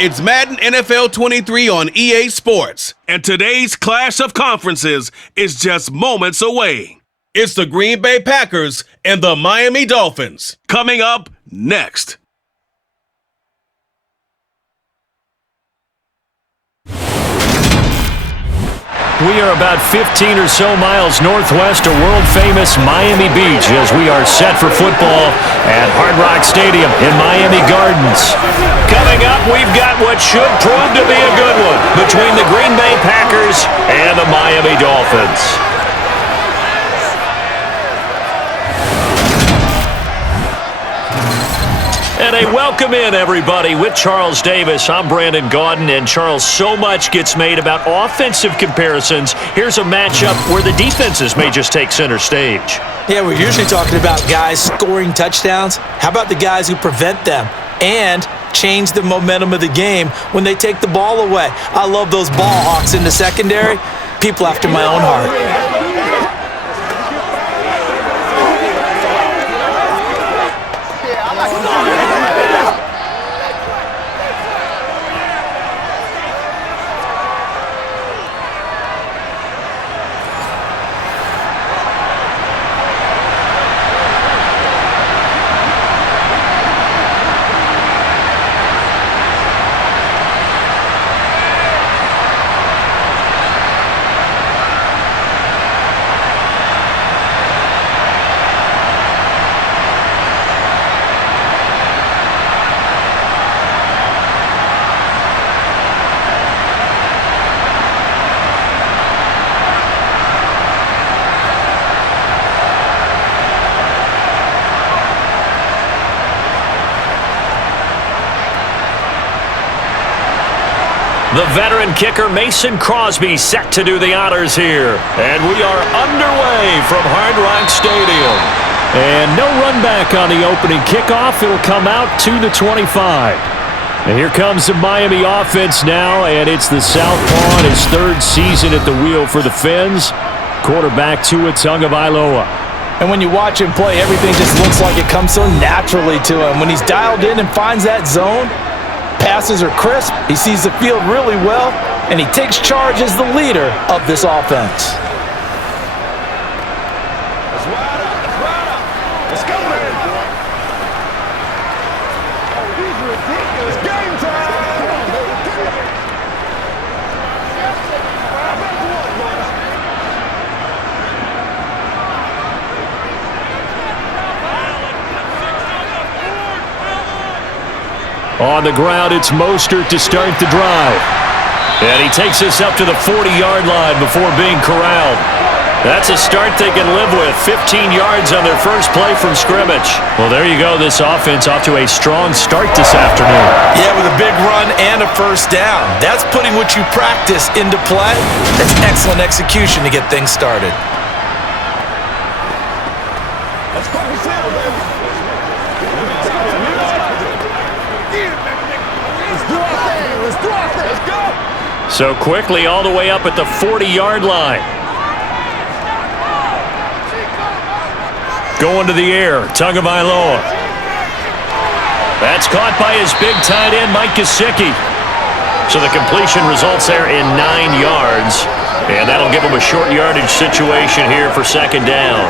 It's Madden NFL 23 on EA Sports, and today's clash of conferences is just moments away. It's the Green Bay Packers and the Miami Dolphins. Coming up next. We are about 15 or so miles northwest of world-famous Miami Beach as we are set for football at Hard Rock Stadium in Miami Gardens. Coming up, we've got what should prove to be a good one between the Green Bay Packers and the Miami Dolphins. And a welcome in, everybody, with Charles Davis. I'm Brandon Gaudin, and Charles, so much gets made about offensive comparisons. Here's a matchup where the defenses may just take center stage. Yeah, we're usually talking about guys scoring touchdowns. How about the guys who prevent them and change the momentum of the game when they take the ball away? I love those ball hawks in the secondary. People after my own heart. The veteran kicker Mason Crosby set to do the honors here. And we are underway from Hard Rock Stadium. And no run back on the opening kickoff. It'll come out to the 25. And here comes the Miami offense now, and it's the southpaw in his third season at the wheel for the Fins. Quarterback Tua Tagovailoa. And when you watch him play, everything just looks like it comes so naturally to him. When he's dialed in and finds that zone, passes are crisp, he sees the field really well, and he takes charge as the leader of this offense. Let's ride up, let's ride up. Let's go, man. Oh, he's ridiculous. Game time. Come on, baby. On the ground, it's Mostert to start the drive. And he takes us up to the 40-yard line before being corralled. That's a start they can live with. 15 yards on their first play from scrimmage. Well, there you go. This offense off to a strong start this afternoon. Yeah, with a big run and a first down. That's putting what you practice into play. That's excellent execution to get things started. Let's focus in, baby. Let's do our thing. Let's go. So quickly all the way up at the 40-yard line. Going to the air, Tagovailoa. That's caught by his big tight end, Mike Gesicki. So the completion results there in 9 yards. And that'll give him a short yardage situation here for second down.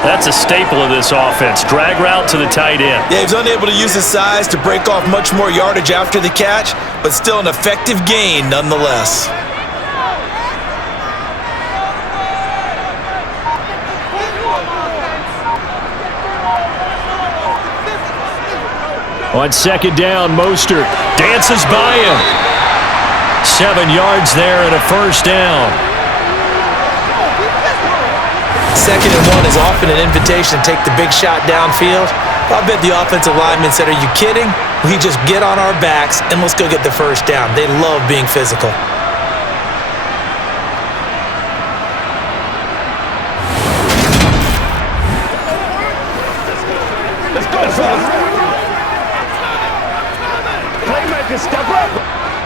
That's a staple of this offense. Drag route to the tight end. Yeah, he's unable to use his size to break off much more yardage after the catch, but still an effective gain nonetheless. On second down, Mostert dances by him. 7 yards there and a first down. Second and 1 is often an invitation to take the big shot downfield. I bet the offensive lineman said, "Are you kidding? We just get on our backs and let's go get the first down." They love being physical. Let's go, son. Playmakers, step up.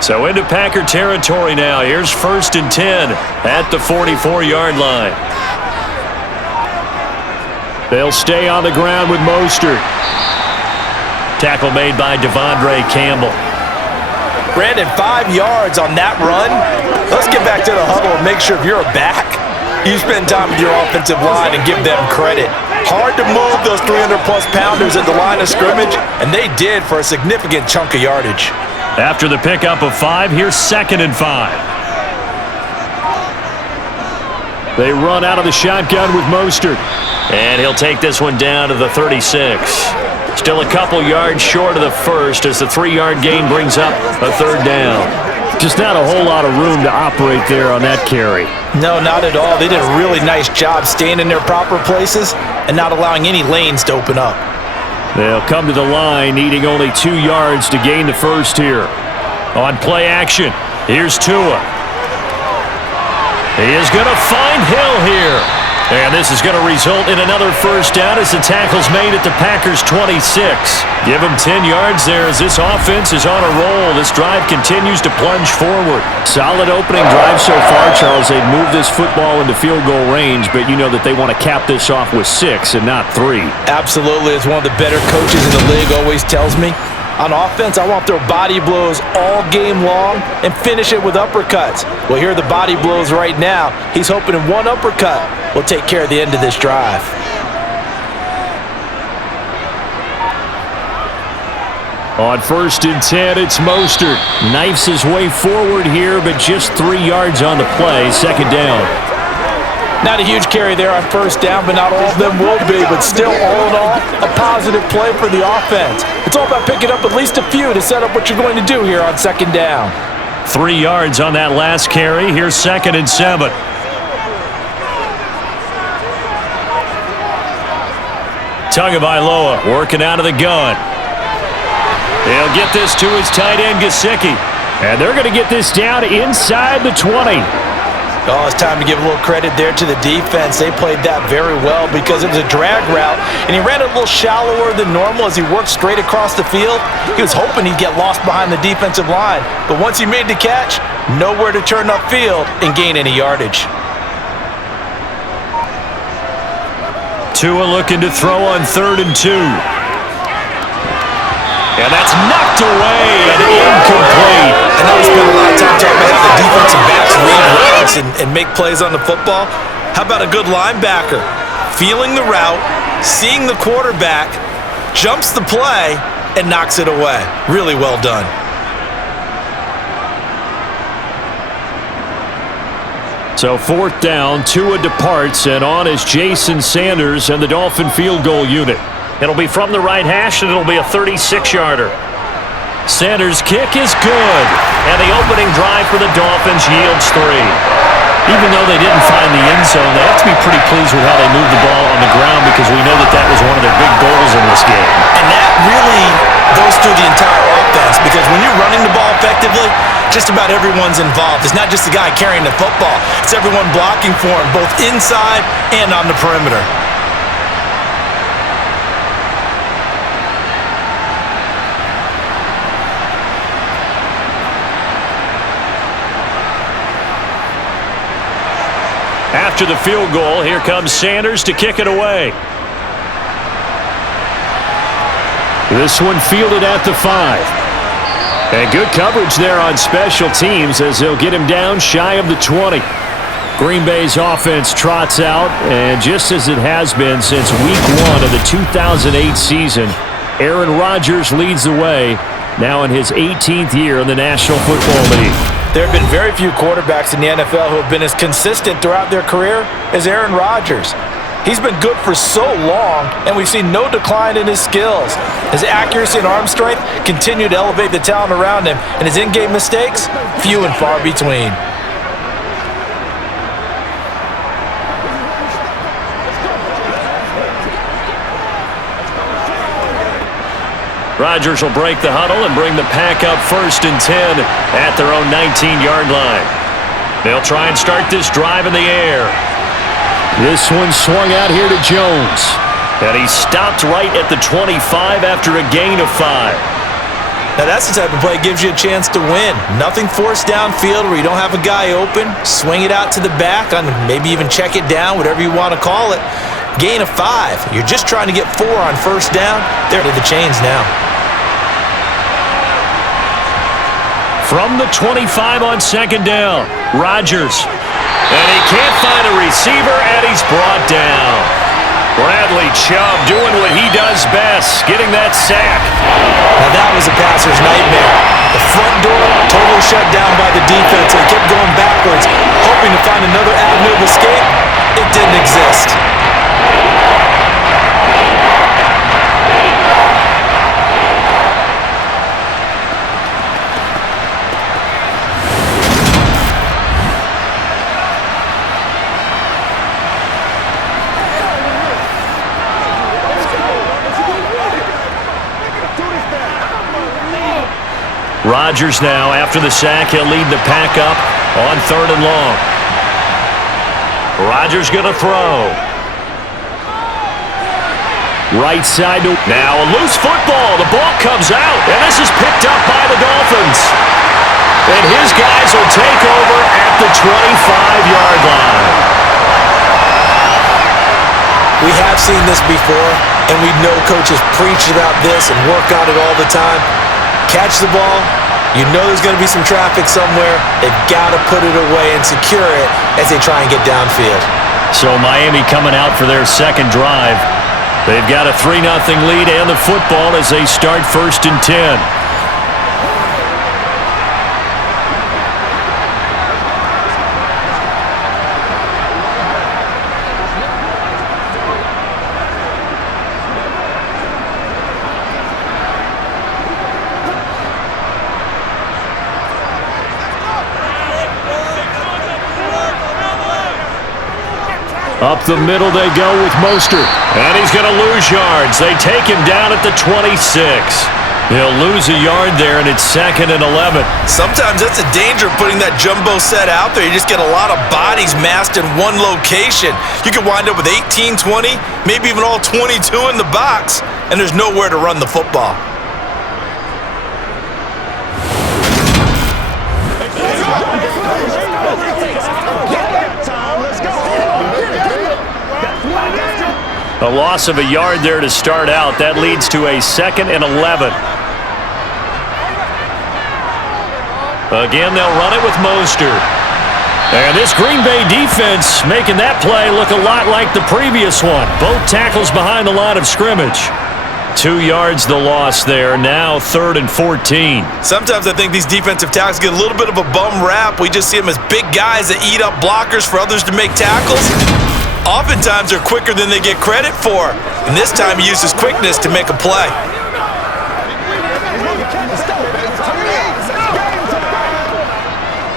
So into Packer territory now. Here's 1st and 10 at the 44-yard line. They'll stay on the ground with Mostert. Tackle made by Devondre Campbell. Brandon, 5 yards on that run. Let's get back to the huddle and make sure if you're a back, you spend time with your offensive line and give them credit. Hard to move those 300-plus pounders at the line of scrimmage, and they did for a significant chunk of yardage. After the pickup of 5, here's 2nd and 5. They run out of the shotgun with Mostert. And he'll take this one down to the 36. Still a couple yards short of the first as the 3-yard gain brings up a 3rd down. Just not a whole lot of room to operate there on that carry. No, not at all. They did a really nice job staying in their proper places and not allowing any lanes to open up. They'll come to the line, needing only 2 yards to gain the first here. On play action, here's Tua. He is going to find Hill here. And this is going to result in another first down as the tackle's made at the Packers' 26. Give them 10 yards there as this offense is on a roll. This drive continues to plunge forward. Solid opening drive so far, Charles. They've moved this football into field goal range, but you know that they want to cap this off with 6 and not 3. Absolutely. As one of the better coaches in the league always tells me, on offense, I want their body blows all game long and finish it with uppercuts. Well, here are the body blows right now. He's hoping in one uppercut will take care of the end of this drive. On 1st and 10, it's Mostert. Knifes his way forward here, but just 3 yards on the play. 2nd down. Not a huge carry there on 1st down, but not all of them will be. But still, all in all, a positive play for the offense. It's all about picking up at least a few to set up what you're going to do here on 2nd down. 3 yards on that last carry. Here's 2nd and 7. Tagovailoa working out of the gun. He'll get this to his tight end, Gesicki. And they're going to get this down inside the 20. Oh, it's time to give a little credit there to the defense. They played that very well because it was a drag route, and he ran it a little shallower than normal as he worked straight across the field. He was hoping he'd get lost behind the defensive line, but once he made the catch, nowhere to turn upfield and gain any yardage. Tua looking to throw on 3rd and 2. And that's knocked away and incomplete. I know we spent a lot of time talking about how the defensive backs read routes and make plays on the football. How about a good linebacker? Feeling the route, seeing the quarterback, jumps the play, and knocks it away. Really well done. So 4th down, Tua departs, and on is Jason Sanders and the Dolphin field goal unit. It'll be from the right hash, and it'll be a 36-yarder. Sanders' kick is good, and the opening drive for the Dolphins yields 3. Even though they didn't find the end zone, they have to be pretty pleased with how they moved the ball on the ground because we know that that was one of their big goals in this game. And that really goes through the entire offense because when you're running the ball effectively, just about everyone's involved. It's not just the guy carrying the football. It's everyone blocking for him, both inside and on the perimeter. After the field goal, here comes Sanders to kick it away. This one fielded at the 5. And good coverage there on special teams as they'll get him down shy of the 20. Green Bay's offense trots out, and just as it has been since week 1 of the 2008 season, Aaron Rodgers leads the way, now in his 18th year in the National Football League. There have been very few quarterbacks in the NFL who have been as consistent throughout their career as Aaron Rodgers. He's been good for so long, and we've seen no decline in his skills. His accuracy and arm strength continue to elevate the talent around him, and his in-game mistakes, few and far between. Rodgers will break the huddle and bring the pack up 1st and 10 at their own 19-yard line. They'll try and start this drive in the air. This one swung out here to Jones. And he stopped right at the 25 after a gain of 5. Now that's the type of play that gives you a chance to win. Nothing forced downfield where you don't have a guy open. Swing it out to the back, maybe even check it down, whatever you want to call it. Gain of 5. You're just trying to get 4 on 1st down. They're to the chains now. From the 25 on second down, Rodgers. And he can't find a receiver, and he's brought down. Bradley Chubb doing what he does best, getting that sack. Now that was a passer's nightmare. The front door totally shut down by the defense. They kept going backwards, hoping to find another avenue of escape. It didn't exist. Rodgers now, after the sack, he'll lead the pack up on 3rd and long. Rodgers going to throw. Right side to now a loose football. The ball comes out, and this is picked up by the Dolphins. And his guys will take over at the 25-yard line. We have seen this before, and we know coaches preach about this and work on it all the time. Catch the ball. You know there's going to be some traffic somewhere. They've got to put it away and secure it as they try and get downfield. So Miami coming out for their second drive. They've got a 3-0 lead and the football as they start 1st and 10. Up the middle they go with Mostert. And he's going to lose yards. They take him down at the 26. He'll lose a yard there, and it's 2nd and 11. Sometimes that's the danger of putting that jumbo set out there. You just get a lot of bodies massed in one location. You could wind up with 18, 20, maybe even all 22 in the box, and there's nowhere to run the football. A loss of a yard there to start out. That leads to a 2nd and 11. Again, they'll run it with Mostert. And this Green Bay defense making that play look a lot like the previous one. Both tackles behind the line of scrimmage. 2 yards the loss there. Now 3rd and 14. Sometimes I think these defensive tackles get a little bit of a bum rap. We just see them as big guys that eat up blockers for others to make tackles. Oftentimes they're quicker than they get credit for. And this time he used his quickness to make a play.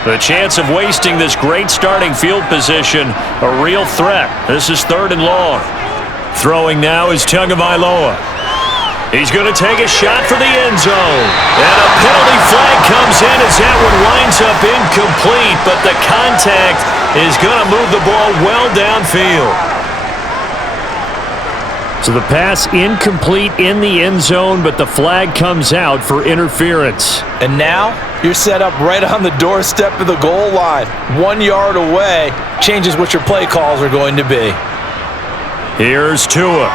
The chance of wasting this great starting field position, a real threat. This is 3rd and long. Throwing now is Tagovailoa. He's going to take a shot for the end zone. And a penalty flag comes in as that one winds up incomplete, but the contact is going to move the ball well downfield. So the pass incomplete in the end zone, but the flag comes out for interference. And now you're set up right on the doorstep of the goal line. 1 yard away changes what your play calls are going to be. Here's Tua.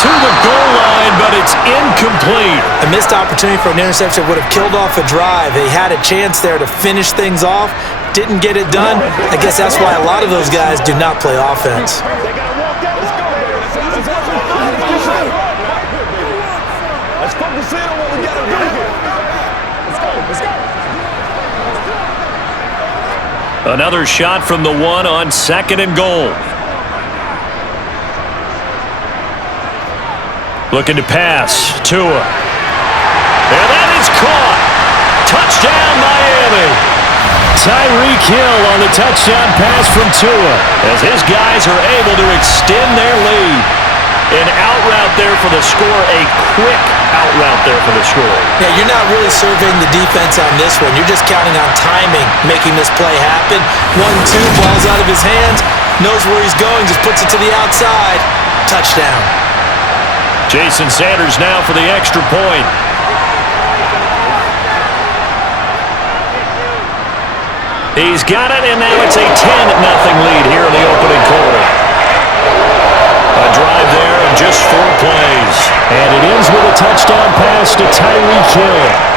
To the goal line, but it's incomplete. A missed opportunity for an interception would have killed off a drive. They had a chance there to finish things off. Didn't get it done. I guess that's why a lot of those guys do not play offense. Let's focus in on what we got to do here. Let's go. Another shot from the 1 on 2nd and goal. Looking to pass. Tua. And that is caught. Touchdown, Miami. Tyreek Hill on the touchdown pass from Tua as his guys are able to extend their lead. An out route there for the score, a quick out route there for the score. Yeah, you're not really surveying the defense on this one. You're just counting on timing, making this play happen. 1-2, ball's out of his hands, knows where he's going, just puts it to the outside. Touchdown. Jason Sanders now for the extra point. He's got it, and now it's a 10-0 lead here in the opening quarter. A drive there, in just 4 plays. And it ends with a touchdown pass to Tyreek Hill.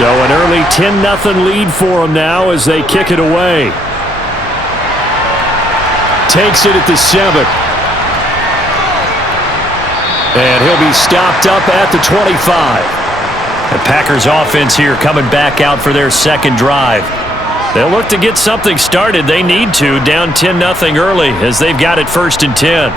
So an early 10-0 lead for them now as they kick it away. Takes it at the 7. And he'll be stopped up at the 25. The Packers offense here coming back out for their second drive. They'll look to get something started. They need to, down 10-0 early as they've got it 1st and 10.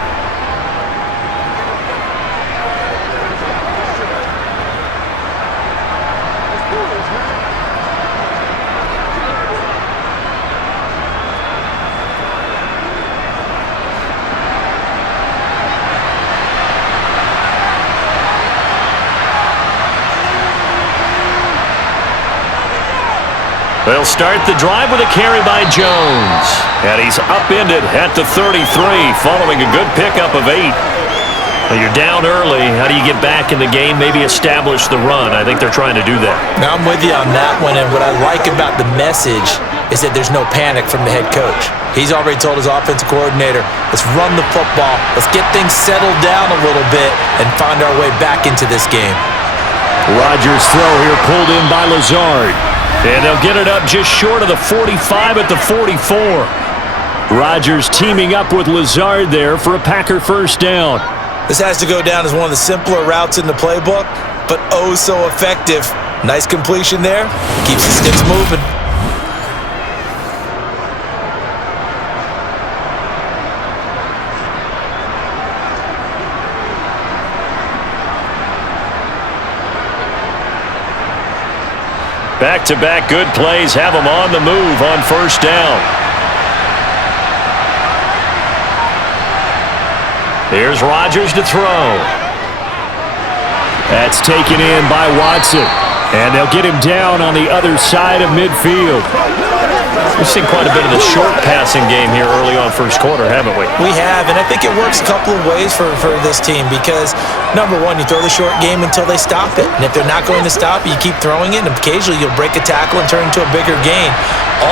They'll start the drive with a carry by Jones. And he's upended at the 33 following a good pickup of 8. Well, you're down early. How do you get back in the game, maybe establish the run? I think they're trying to do that. Now, I'm with you on that one, and what I like about the message is that there's no panic from the head coach. He's already told his offensive coordinator, let's run the football, let's get things settled down a little bit and find our way back into this game. Rodgers' throw here pulled in by Lazard. And they'll get it up just short of the 45 at the 44. Rodgers teaming up with Lazard there for a Packer first down. This has to go down as one of the simpler routes in the playbook, but oh so effective. Nice completion there. Keeps the sticks moving. Back-to-back good plays have them on the move on first down. Here's Rodgers to throw. That's taken in by Watson. And they'll get him down on the other side of midfield. We've seen quite a bit of the short passing game here early on first quarter, haven't we? We have, and I think it works a couple of ways for this team because, number one, you throw the short game until they stop it. And if they're not going to stop it, you keep throwing it, and occasionally you'll break a tackle and turn into a bigger gain.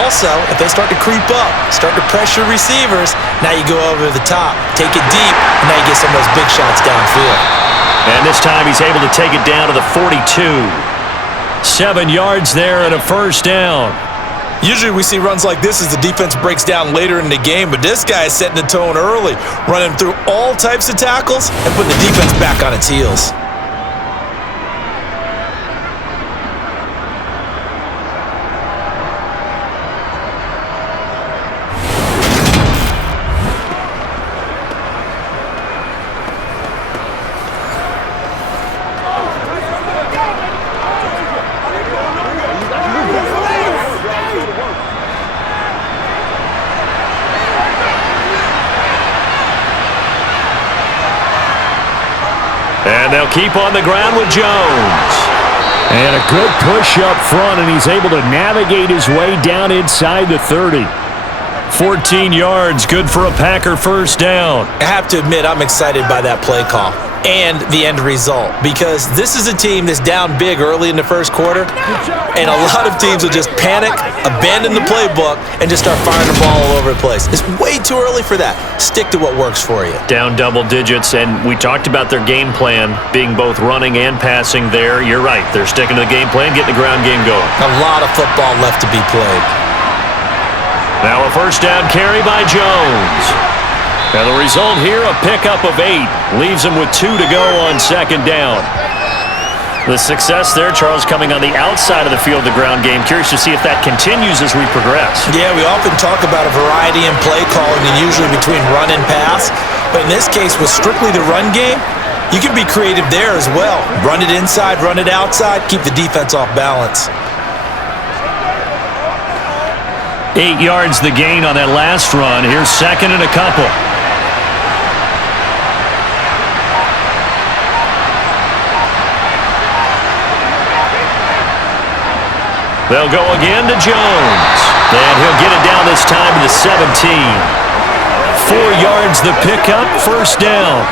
Also, if they start to creep up, start to pressure receivers, now you go over the top, take it deep, and now you get some of those big shots downfield. And this time he's able to take it down to the 42. 7 yards there and a first down. Usually we see runs like this as the defense breaks down later in the game, but this guy is setting the tone early, running through all types of tackles and putting the defense back on its heels. And they'll keep on the ground with Jones. And a good push up front, and he's able to navigate his way down inside the 30. 14 yards, good for a Packer first down. I have to admit, I'm excited by that play call and the end result because this is a team that's down big early in the first quarter, and a lot of teams will just panic, abandon the playbook, and just start firing the ball all over the place. It's way too early for that. Stick to what works for you. Down double digits, and we talked about their game plan being both running and passing there. You're right. They're sticking to the game plan, getting the ground game going. A lot of football left to be played. Now a first down carry by Jones. And the result here, a pickup of 8. Leaves him with 2 to go on second down. The success there, Charles, coming on the outside of the field, the ground game. Curious to see if that continues as we progress. Yeah, we often talk about a variety in play calling and usually between run and pass. But in this case, with strictly the run game, you can be creative there as well. Run it inside, run it outside, keep the defense off balance. 8 yards the gain on that last run. Here's second and a couple. They'll go again to Jones. And he'll get it down this time to the 17. 4 yards the pickup, first down.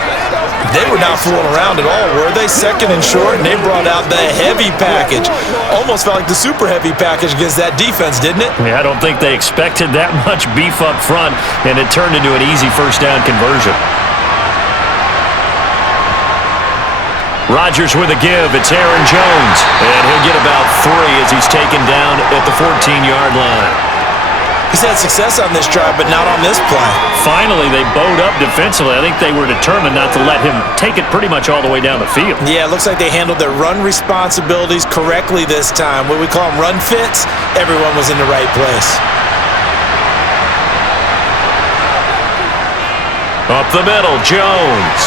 They were not fooling around at all, were they? Second and short, and they brought out the heavy package. Almost felt like the super heavy package against that defense, didn't it? Yeah, I don't think they expected that much beef up front, and it turned into an easy first down conversion. Rodgers with a give. It's Aaron Jones. And he'll get about 3 as he's taken down at the 14-yard line. He's had success on this drive, but not on this play. Finally, they bowed up defensively. I think they were determined not to let him take it pretty much all the way down the field. Yeah, it looks like they handled their run responsibilities correctly this time. What we call them run fits, everyone was in the right place. Up the middle, Jones.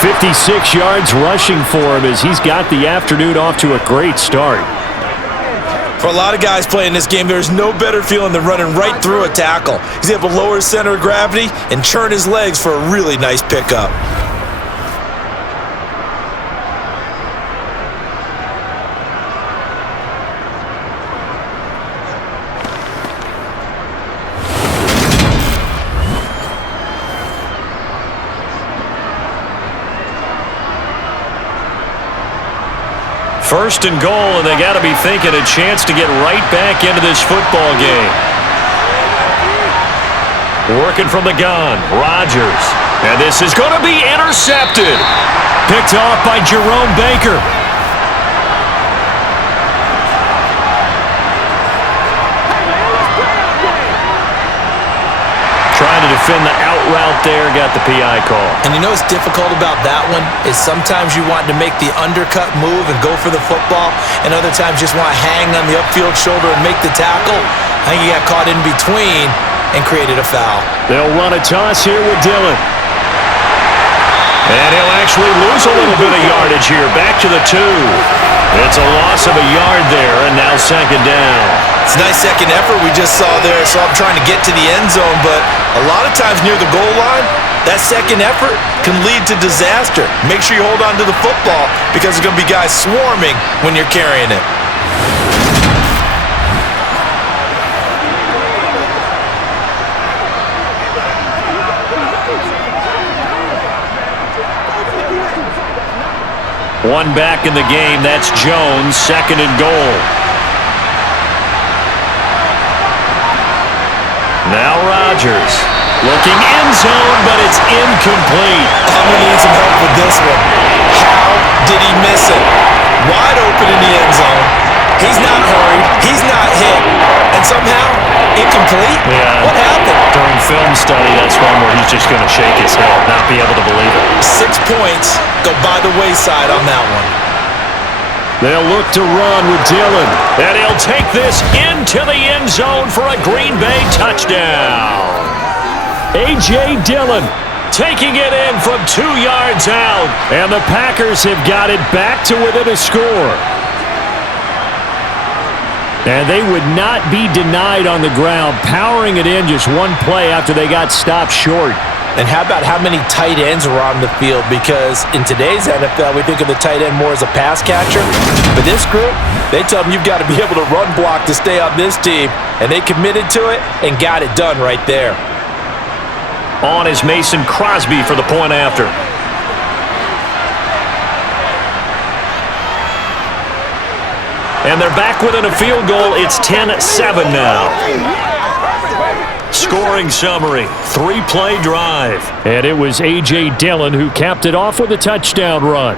56 yards rushing for him as he's got the afternoon off to a great start. For a lot of guys playing this game, there's no better feeling than running right through a tackle. He's able to lower his center of gravity and churn his legs for a really nice pickup. First and goal, and they got to be thinking a chance to get right back into this football game. Working from the gun, Rodgers. And this is going to be intercepted. Picked off by Jerome Baker. Trying to defend the out route there, got the PI call. And you know what's difficult about that one is sometimes you want to make the undercut move and go for the football, and other times just want to hang on the upfield shoulder and make the tackle. I think he got caught in between and created a foul. They'll run a toss here with Dillon. And he'll actually lose a little bit of yardage here. Back to the 2. It's a loss of a yard there, and now second down. It's a nice second effort we just saw there. So I'm trying to get to the end zone, but a lot of times near the goal line, that second effort can lead to disaster. Make sure you hold on to the football because there's going to be guys swarming when you're carrying it. One back in the game, that's Jones, second and goal. Now Rodgers, looking end zone, but it's incomplete. I'm going to need some help with this one. How did he miss it? Wide open in the end zone. He's not hurried. He's not hit. And somehow, incomplete? Yeah. What happened? During film study, that's one where he's just going to shake his head, not be able to believe it. 6 points go by the wayside on that one. They'll look to run with Dillon. And he'll take this into the end zone for a Green Bay touchdown. A.J. Dillon taking it in from 2 yards out. And the Packers have got it back to within a score. And they would not be denied on the ground, powering it in just one play after they got stopped short. And how about how many tight ends were on the field? Because in today's NFL, we think of the tight end more as a pass catcher. But this group, they tell them you've got to be able to run block to stay on this team. And they committed to it and got it done right there. On is Mason Crosby for the point after. And they're back within a field goal. It's 10-7 now. Scoring summary, 3-play drive. And it was A.J. Dillon who capped it off with a touchdown run.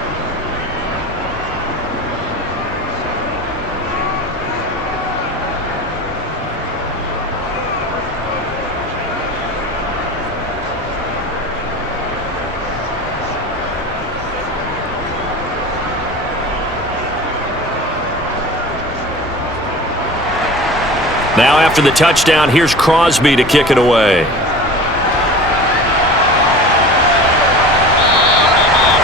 Now after the touchdown, here's Crosby to kick it away.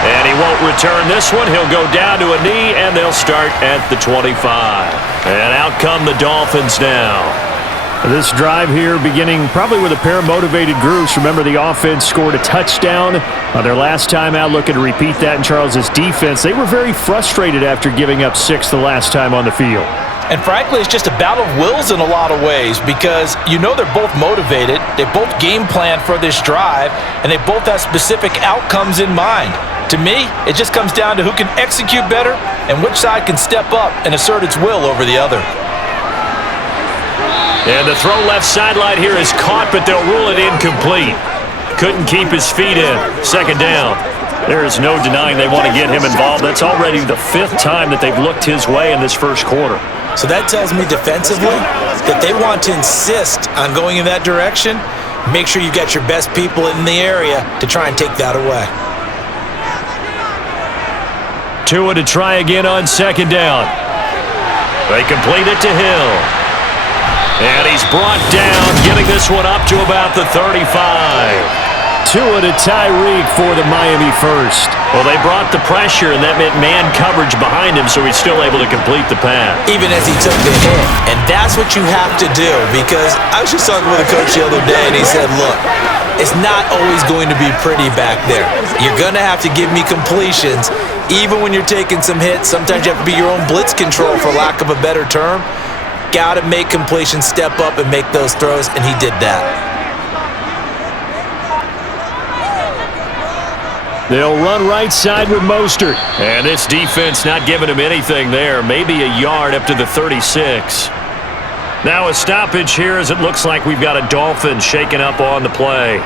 And he won't won't return this one. He'll go down to a knee, and they'll start at the 25. And out come the Dolphins now. This drive here beginning probably with a pair of motivated groups. Remember, the offense scored a touchdown on their last time out, looking to repeat that in Charles's defense. They were very frustrated after giving up 6 the last time on the field. And frankly, it's just a battle of wills in a lot of ways because you know they're both motivated, they both game plan for this drive, and they both have specific outcomes in mind. To me, it just comes down to who can execute better and which side can step up and assert its will over the other. And the throw left sideline here is caught, but they'll rule it incomplete. Couldn't keep his feet in. Second down. There is no denying they want to get him involved. That's already the 5th time that they've looked his way in this first quarter. So that tells me defensively that they want to insist on going in that direction. Make sure you got your best people in the area to try and take that away. Tua to try again on second down. They complete it to Hill. And he's brought down, getting this one up to about the 35. Tua to Tyreek for the Miami first. Well, they brought the pressure, and that meant man coverage behind him, so he's still able to complete the pass. Even as he took the hit. And that's what you have to do, because I was just talking with a coach the other day, and he said, look, it's not always going to be pretty back there. You're going to have to give me completions. Even when you're taking some hits, sometimes you have to be your own blitz control, for lack of a better term. Got to make completions, step up, and make those throws, and he did that. They'll run right side with Mostert. And this defense not giving him anything there. Maybe a yard up to the 36. Now a stoppage here as it looks like we've got a Dolphins shaking up on the play.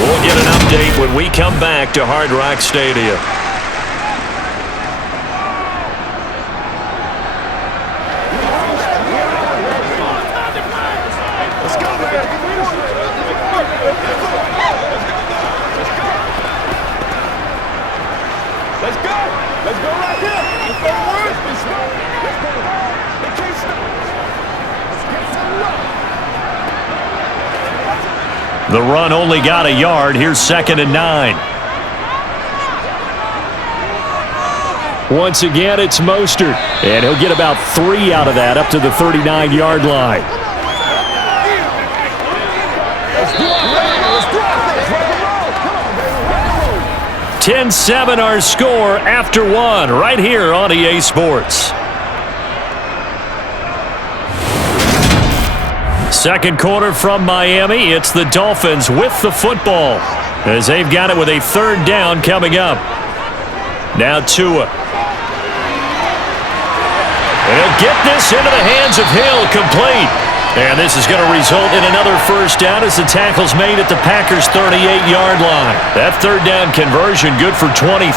We'll get an update when we come back to Hard Rock Stadium. The run only got a yard. Here's 2nd and 9. Once again, it's Mostert, and he'll get about 3 out of that up to the 39-yard line. 10-7 our score after 1 right here on EA Sports. Second quarter from Miami. It's the Dolphins with the football as they've got it with a 3rd down coming up. Now Tua. And he'll get this into the hands of Hill, complete. And this is going to result in another 1st down as the tackle's made at the Packers' 38-yard line. That 3rd down conversion good for 23.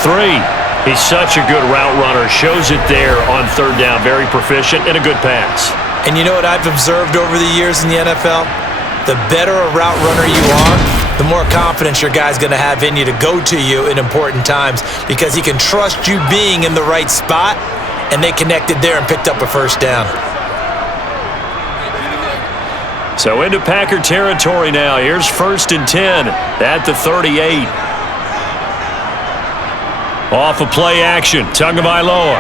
He's such a good route runner. Shows it there on 3rd down. Very proficient and a good pass. And you know what I've observed over the years in the NFL? The better a route runner you are, the more confidence your guy's going to have in you to go to you in important times because he can trust you being in the right spot, and they connected there and picked up a 1st down. So into Packer territory now. Here's 1st and 10 at the 38. Off of play action, Tagovailoa.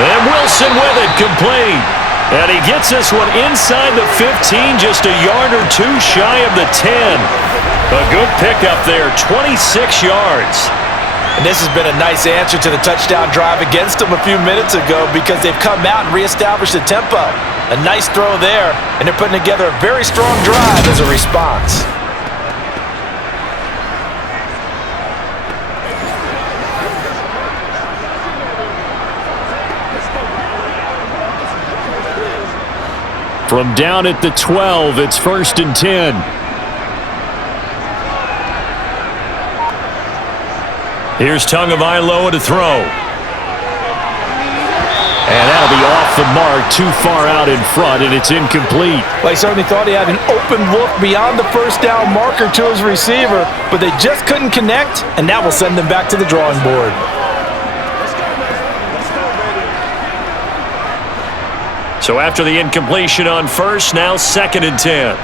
And Wilson with it, complete. And he gets this one inside the 15, just a yard or 2 shy of the 10. A good pickup there, 26 yards. And this has been a nice answer to the touchdown drive against them a few minutes ago because they've come out and reestablished the tempo. A nice throw there, and they're putting together a very strong drive as a response. From down at the 12, it's 1st and 10. Here's Tagovailoa to throw. And that'll be off the mark, too far out in front, and it's incomplete. Well, he certainly thought he had an open look beyond the 1st down marker to his receiver, but they just couldn't connect, and that will send them back to the drawing board. So after the incompletion on 1st, now 2nd and 10.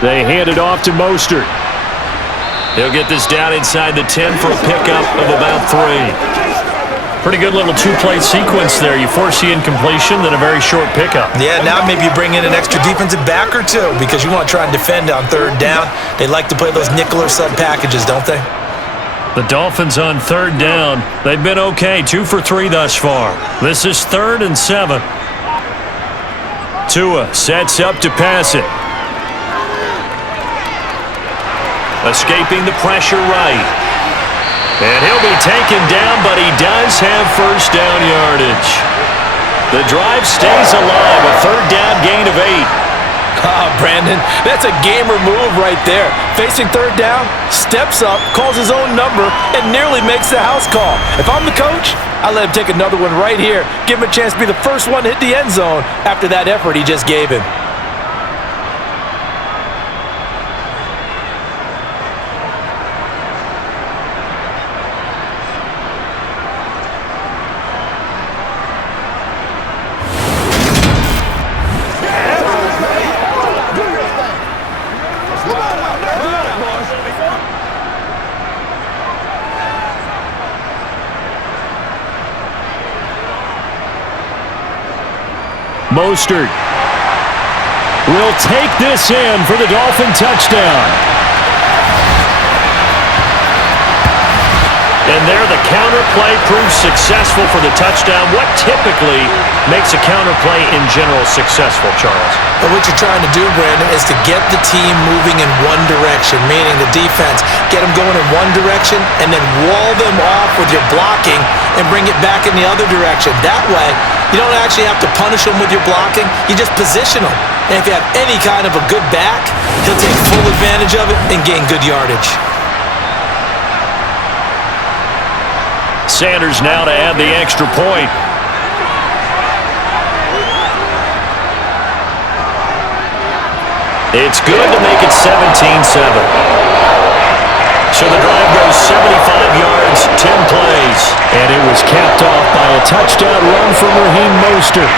They hand it off to Mostert. He'll get this down inside the 10 for a pickup of about 3. Pretty good little two-play sequence there. You force the incompletion, then a very short pickup. Yeah, now maybe you bring in an extra defensive back or two because you want to try and defend on third down. They like to play those nickel or sub packages, don't they? The Dolphins on third down. They've been okay, 2 for 3 thus far. This is 3rd and 7. Tua sets up to pass it. Escaping the pressure right. And he'll be taken down, but he does have first down yardage. The drive stays alive, a third down gain of 8. Brandon, that's a gamer move right there. Facing third down, steps up, calls his own number, and nearly makes the house call. If I'm the coach, I let him take another one right here. Give him a chance to be the first one to hit the end zone after that effort he just gave him. Mostert will take this in for the Dolphin touchdown. And there the counter play proves successful for the touchdown. What typically makes a counter play in general successful, Charles? But what you're trying to do, Brandon, is to get the team moving in one direction, meaning the defense. Get them going in one direction and then wall them off with your blocking and bring it back in the other direction. That way, you don't actually have to punish them with your blocking. You just position them. And if you have any kind of a good back, he'll take full advantage of it and gain good yardage. Sanders now to add the extra point. It's good to make it 17-7. So the drive goes 75 yards, 10 plays. And it was capped off by a touchdown run from Raheem Mostert.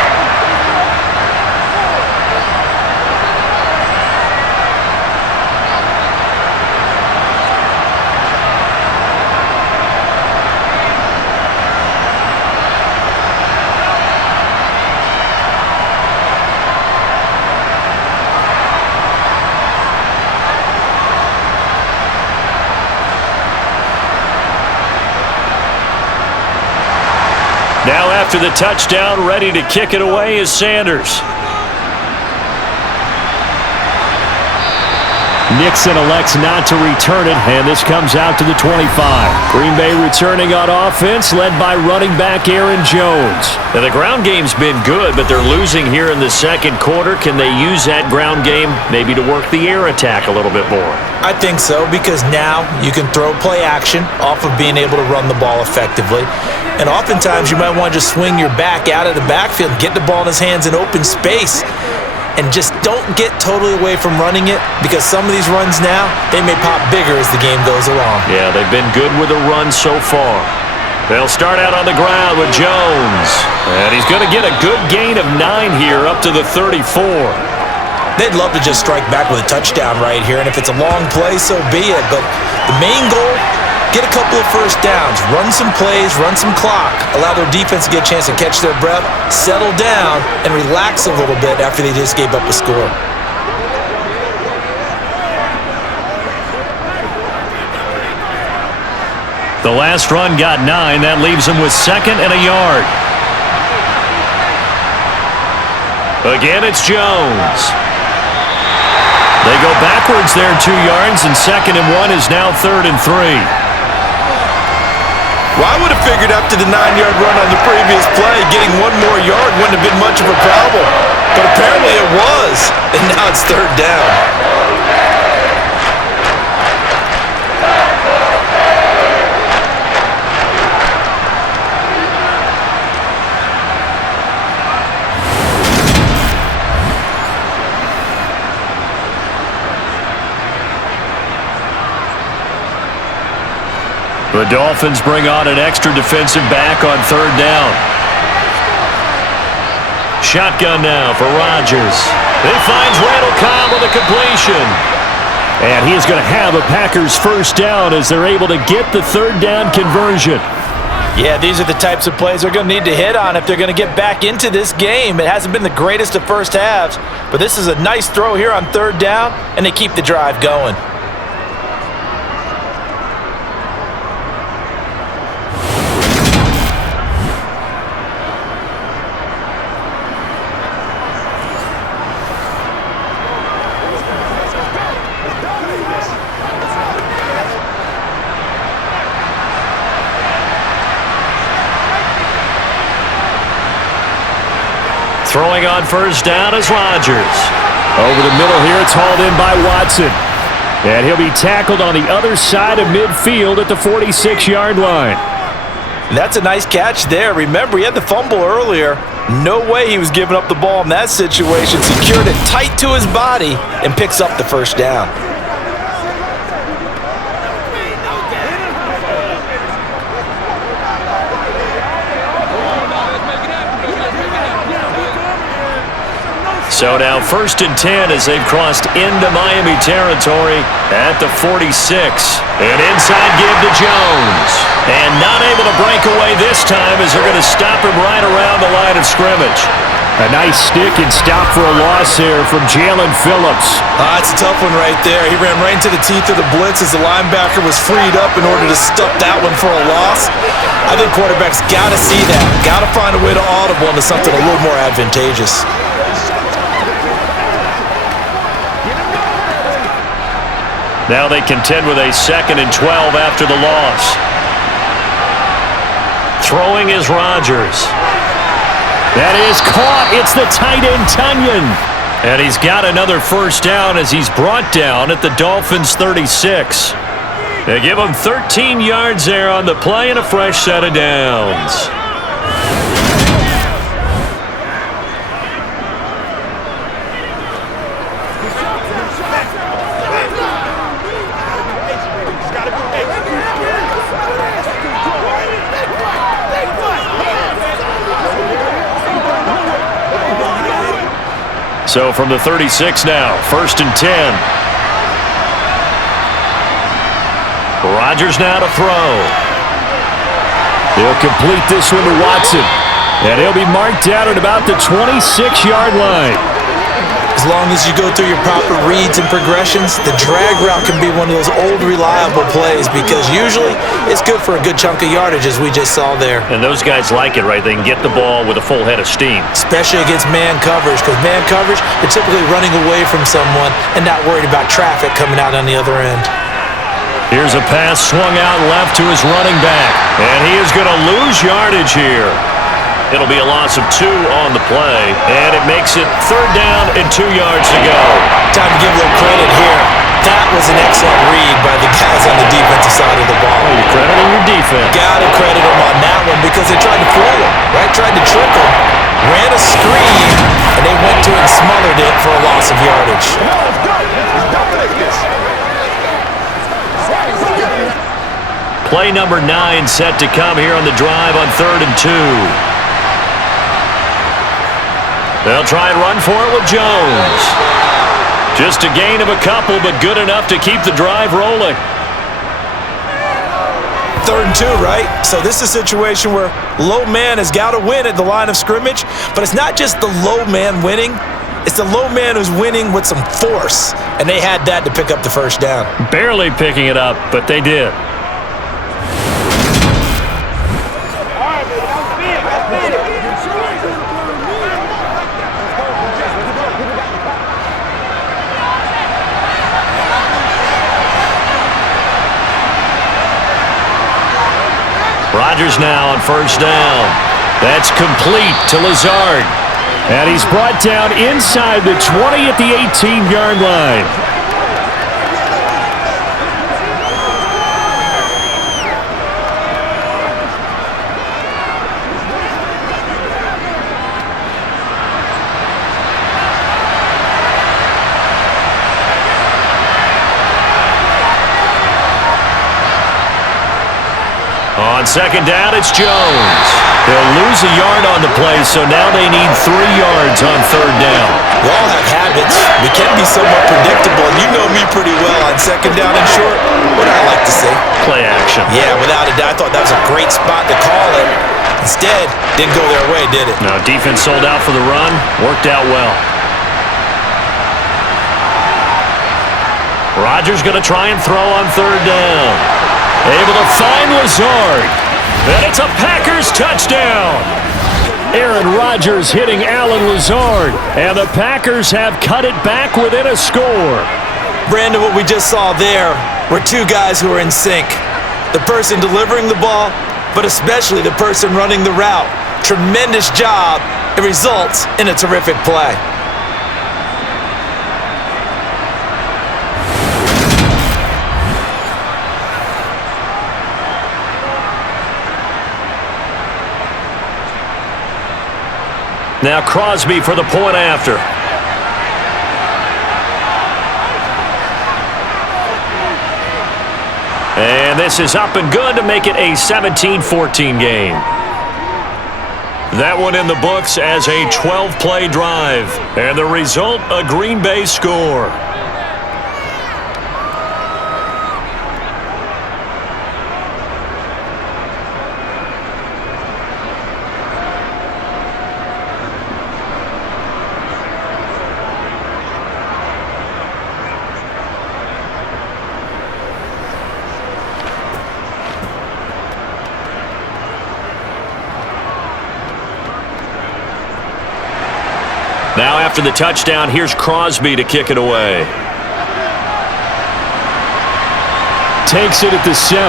Now after the touchdown, ready to kick it away is Sanders. Nixon elects not to return it, and this comes out to the 25. Green Bay returning on offense, led by running back Aaron Jones. Now, the ground game's been good, but they're losing here in the second quarter. Can they use that ground game maybe to work the air attack a little bit more? I think so, because now you can throw play action off of being able to run the ball effectively. And oftentimes you might want to just swing your back out of the backfield, get the ball in his hands in open space, and just don't get totally away from running it, because some of these runs now, they may pop bigger as the game goes along. Yeah, they've been good with the run so far. They'll start out on the ground with Jones. And he's going to get a good gain of 9 here up to the 34. They'd love to just strike back with a touchdown right here, and if it's a long play, so be it. But the main goal, get a couple of first downs, run some plays, run some clock, allow their defense to get a chance to catch their breath, settle down, and relax a little bit after they just gave up a score. The last run got 9. That leaves them with 2nd and a yard. Again, it's Jones. They go backwards there 2 yards, and 2nd and 1 is now 3rd and 3. Well, I would have figured after the 9-yard run on the previous play, getting 1 more yard wouldn't have been much of a problem. But apparently it was, and now it's 3rd down. The Dolphins bring on an extra defensive back on 3rd down. Shotgun now for Rodgers. He finds Randall Cobb with a completion. And he is going to have a Packers first down as they're able to get the third down conversion. Yeah, these are the types of plays they're going to need to hit on if they're going to get back into this game. It hasn't been the greatest of first halves, but this is a nice throw here on third down, and they keep the drive going. Throwing on first down is Rodgers. Over the middle here, it's hauled in by Watson. And he'll be tackled on the other side of midfield at the 46-yard line. That's a nice catch there. Remember, he had the fumble earlier. No way he was giving up the ball in that situation. Secured it tight to his body and picks up the first down. So now 1st and 10 as they've crossed into Miami territory at the 46. An inside give to Jones. And not able to break away this time as they're going to stop him right around the line of scrimmage. A nice stick and stop for a loss here from Jalen Phillips. That's a tough one right there. He ran right into the teeth of the blitz as the linebacker was freed up in order to stuff that one for a loss. I think quarterbacks got to see that. Got to find a way to audible into something a little more advantageous. Now they contend with a 2nd and 12 after the loss. Throwing is Rodgers. That is caught. It's the tight end, Tunyon. And he's got another first down as he's brought down at the Dolphins' 36. They give him 13 yards there on the play and a fresh set of downs. So from the 36 now, 1st and 10. Rodgers now to throw. He'll complete this one to Watson. And he'll be marked down at about the 26-yard line. As long as you go through your proper reads and progressions, the drag route can be one of those old reliable plays because usually it's good for a good chunk of yardage as we just saw there. And those guys like it, right? They can get the ball with a full head of steam. Especially against man coverage because man coverage, they're typically running away from someone and not worried about traffic coming out on the other end. Here's a pass swung out left to his running back. And he is going to lose yardage here. It'll be a loss of 2 on the play, and it makes it 3rd down and 2 yards to go. Time to give a little credit here. That was an excellent read by the guys on the defensive side of the ball. Oh, you're crediting your defense. Gotta credit them on that one because they tried to fool him, right? Tried to trick him, ran a screen, and they went to it and smothered it for a loss of yardage. Play number 9 set to come here on the drive on 3rd and 2. They'll try and run for it with Jones. Just a gain of a couple, but good enough to keep the drive rolling. 3rd and 2, right? So this is a situation where low man has got to win at the line of scrimmage, but it's not just the low man winning. It's the low man who's winning with some force, and they had that to pick up the first down. Barely picking it up, but they did. Rodgers now on 1st down. That's complete to Lazard. And he's brought down inside the 20 at the 18-yard line. On 2nd down, it's Jones. They'll lose a yard on the play, so now they need 3 yards on 3rd down. We all have habits. We can be somewhat predictable. second down and short? What I like to see. Play action. Yeah, without a doubt. I thought that was a great spot to call it. Instead, didn't go their way, did it? No, defense sold out for the run. Worked out well. Rodgers going to try and throw on third down. Able to find Lazard. And it's a Packers touchdown. Aaron Rodgers hitting Alan Lazard. And the Packers have cut it back within a score. Brandon, what we just saw there were two guys who are in sync. The person delivering the ball, but especially the person running the route. Tremendous job. It results in a terrific play. Now Crosby for the point after. And this is up and good to make it a 17-14 game. That one in the books as a 12-play drive. And the result, a Green Bay score. Now after the touchdown, here's Crosby to kick it away. Takes it at the 7.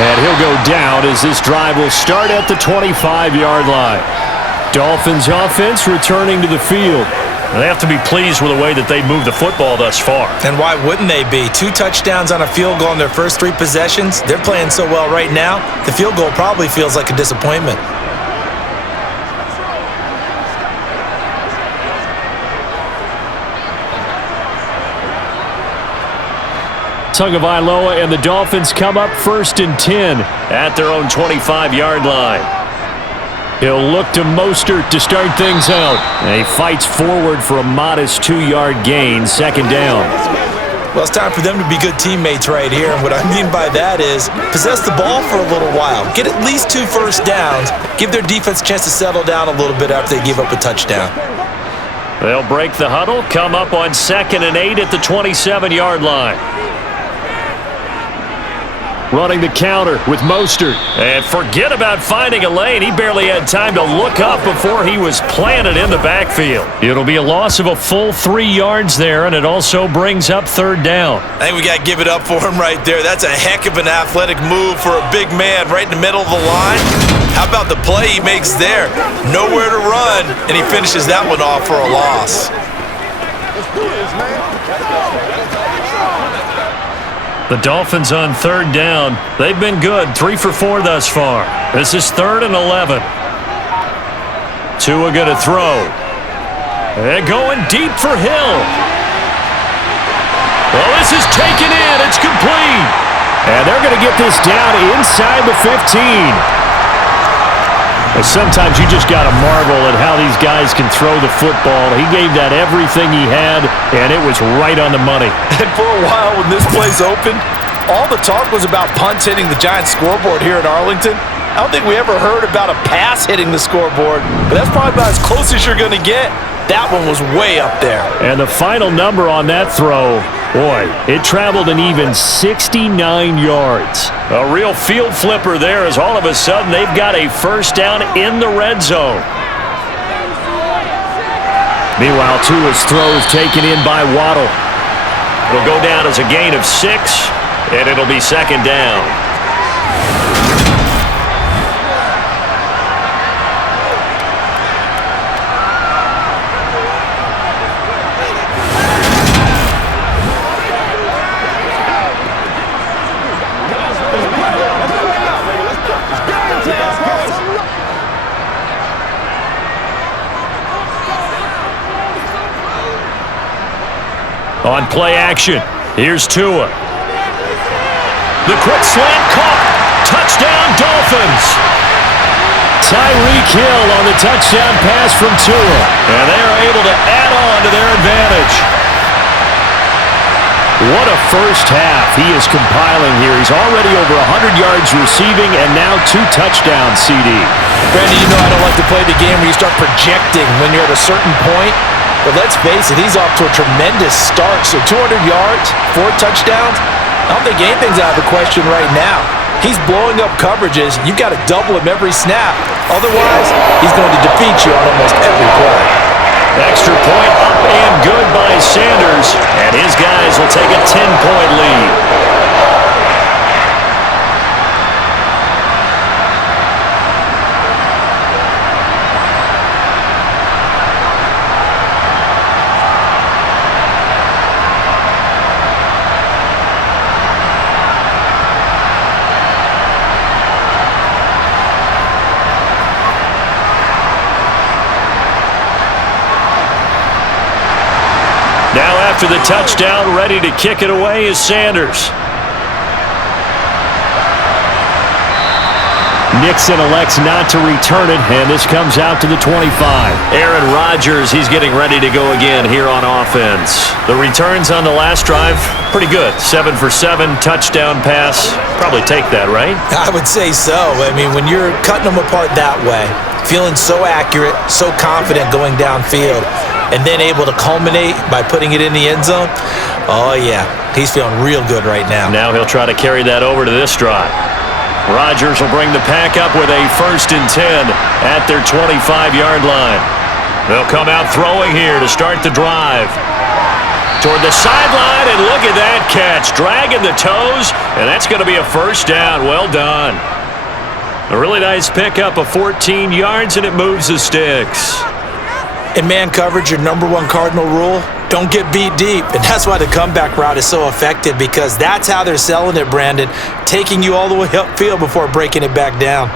And he'll go down as this drive will start at the 25-yard line. Dolphins offense returning to the field. They have to be pleased with the way that they moved the football thus far. And why wouldn't they be? 2 touchdowns on a field goal in their first 3 possessions. They're playing so well right now, the field goal probably feels like a disappointment. Tagovailoa and the Dolphins come up 1st and 10 at their own 25-yard line. He'll look to Mostert to start things out. And he fights forward for a modest 2-yard gain, 2nd down. Well, it's time for them to be good teammates right here. And what I mean by that is possess the ball for a little while. Get at least 2 first downs. Give their defense a chance to settle down a little bit after they give up a touchdown. They'll break the huddle, come up on 2nd and 8 at the 27-yard line. Running the counter with Mostert. And forget about finding a lane. He barely had time to look up before he was planted in the backfield. It'll be a loss of a full 3 yards there, and it also brings up 3rd down. I think we got to give it up for him right there. That's a heck of an athletic move for a big man right in the middle of the line. How about the play he makes there? Nowhere to run, and he finishes that one off for a loss. Let's do this, man. The Dolphins on 3rd down. They've been good, 3 for 4 thus far. This is 3rd and 11. Tua going to throw. And going deep for Hill. Well, this is taken in. It's complete. And they're going to get this down inside the 15. Sometimes you just got to marvel at how these guys can throw the football. He gave that everything he had, and it was right on the money. And for a while when this place opened, all the talk was about punts hitting the Giants scoreboard here in Arlington. I don't think we ever heard about a pass hitting the scoreboard, but that's probably about as close as you're going to get. That one was way up there. And the final number on that throw, boy, it traveled an even 69 yards. A real field flipper there as all of a sudden they've got a 1st down in the red zone. Meanwhile, Tua's throw is taken in by Waddle. It'll go down as a gain of 6, and it'll be 2nd down. On play action, here's Tua. The quick slant caught. Touchdown, Dolphins. Tyreek Hill on the touchdown pass from Tua. And they are able to add on to their advantage. What a first half he is compiling here. He's already over 100 yards receiving and now 2 touchdowns, CD. Brandon, you know I don't like to play the game where you start projecting when you're at a certain point. But let's face it, he's off to a tremendous start. So 200 yards, 4 touchdowns, I don't think anything's out of the question right now. He's blowing up coverages. You've got to double him every snap. Otherwise, he's going to defeat you on almost every play. Extra point up and good by Sanders, and his guys will take a 10-point lead. Now after the touchdown, ready to kick it away is Sanders. Nixon elects not to return it, and this comes out to the 25. Aaron Rodgers, he's getting ready to go again here on offense. The returns on the last drive, pretty good. 7 for 7, touchdown pass. Probably take that, right? I would say so. I mean, when you're cutting them apart that way, feeling so accurate, so confident going downfield, and then able to culminate by putting it in the end zone, oh yeah, he's feeling real good right now. Now he'll try to carry that over to this drive. Rodgers will bring the pack up with a 1st and 10 at their 25-yard line. They'll come out throwing here to start the drive. Toward the sideline, and look at that catch. Dragging the toes, and that's going to be a 1st down. Well done. A really nice pickup of 14 yards, and it moves the sticks. In man coverage, your #1 cardinal rule, don't get beat deep. And that's why the comeback route is so effective, because that's how they're selling it, Brandon. Taking you all the way upfield before breaking it back down.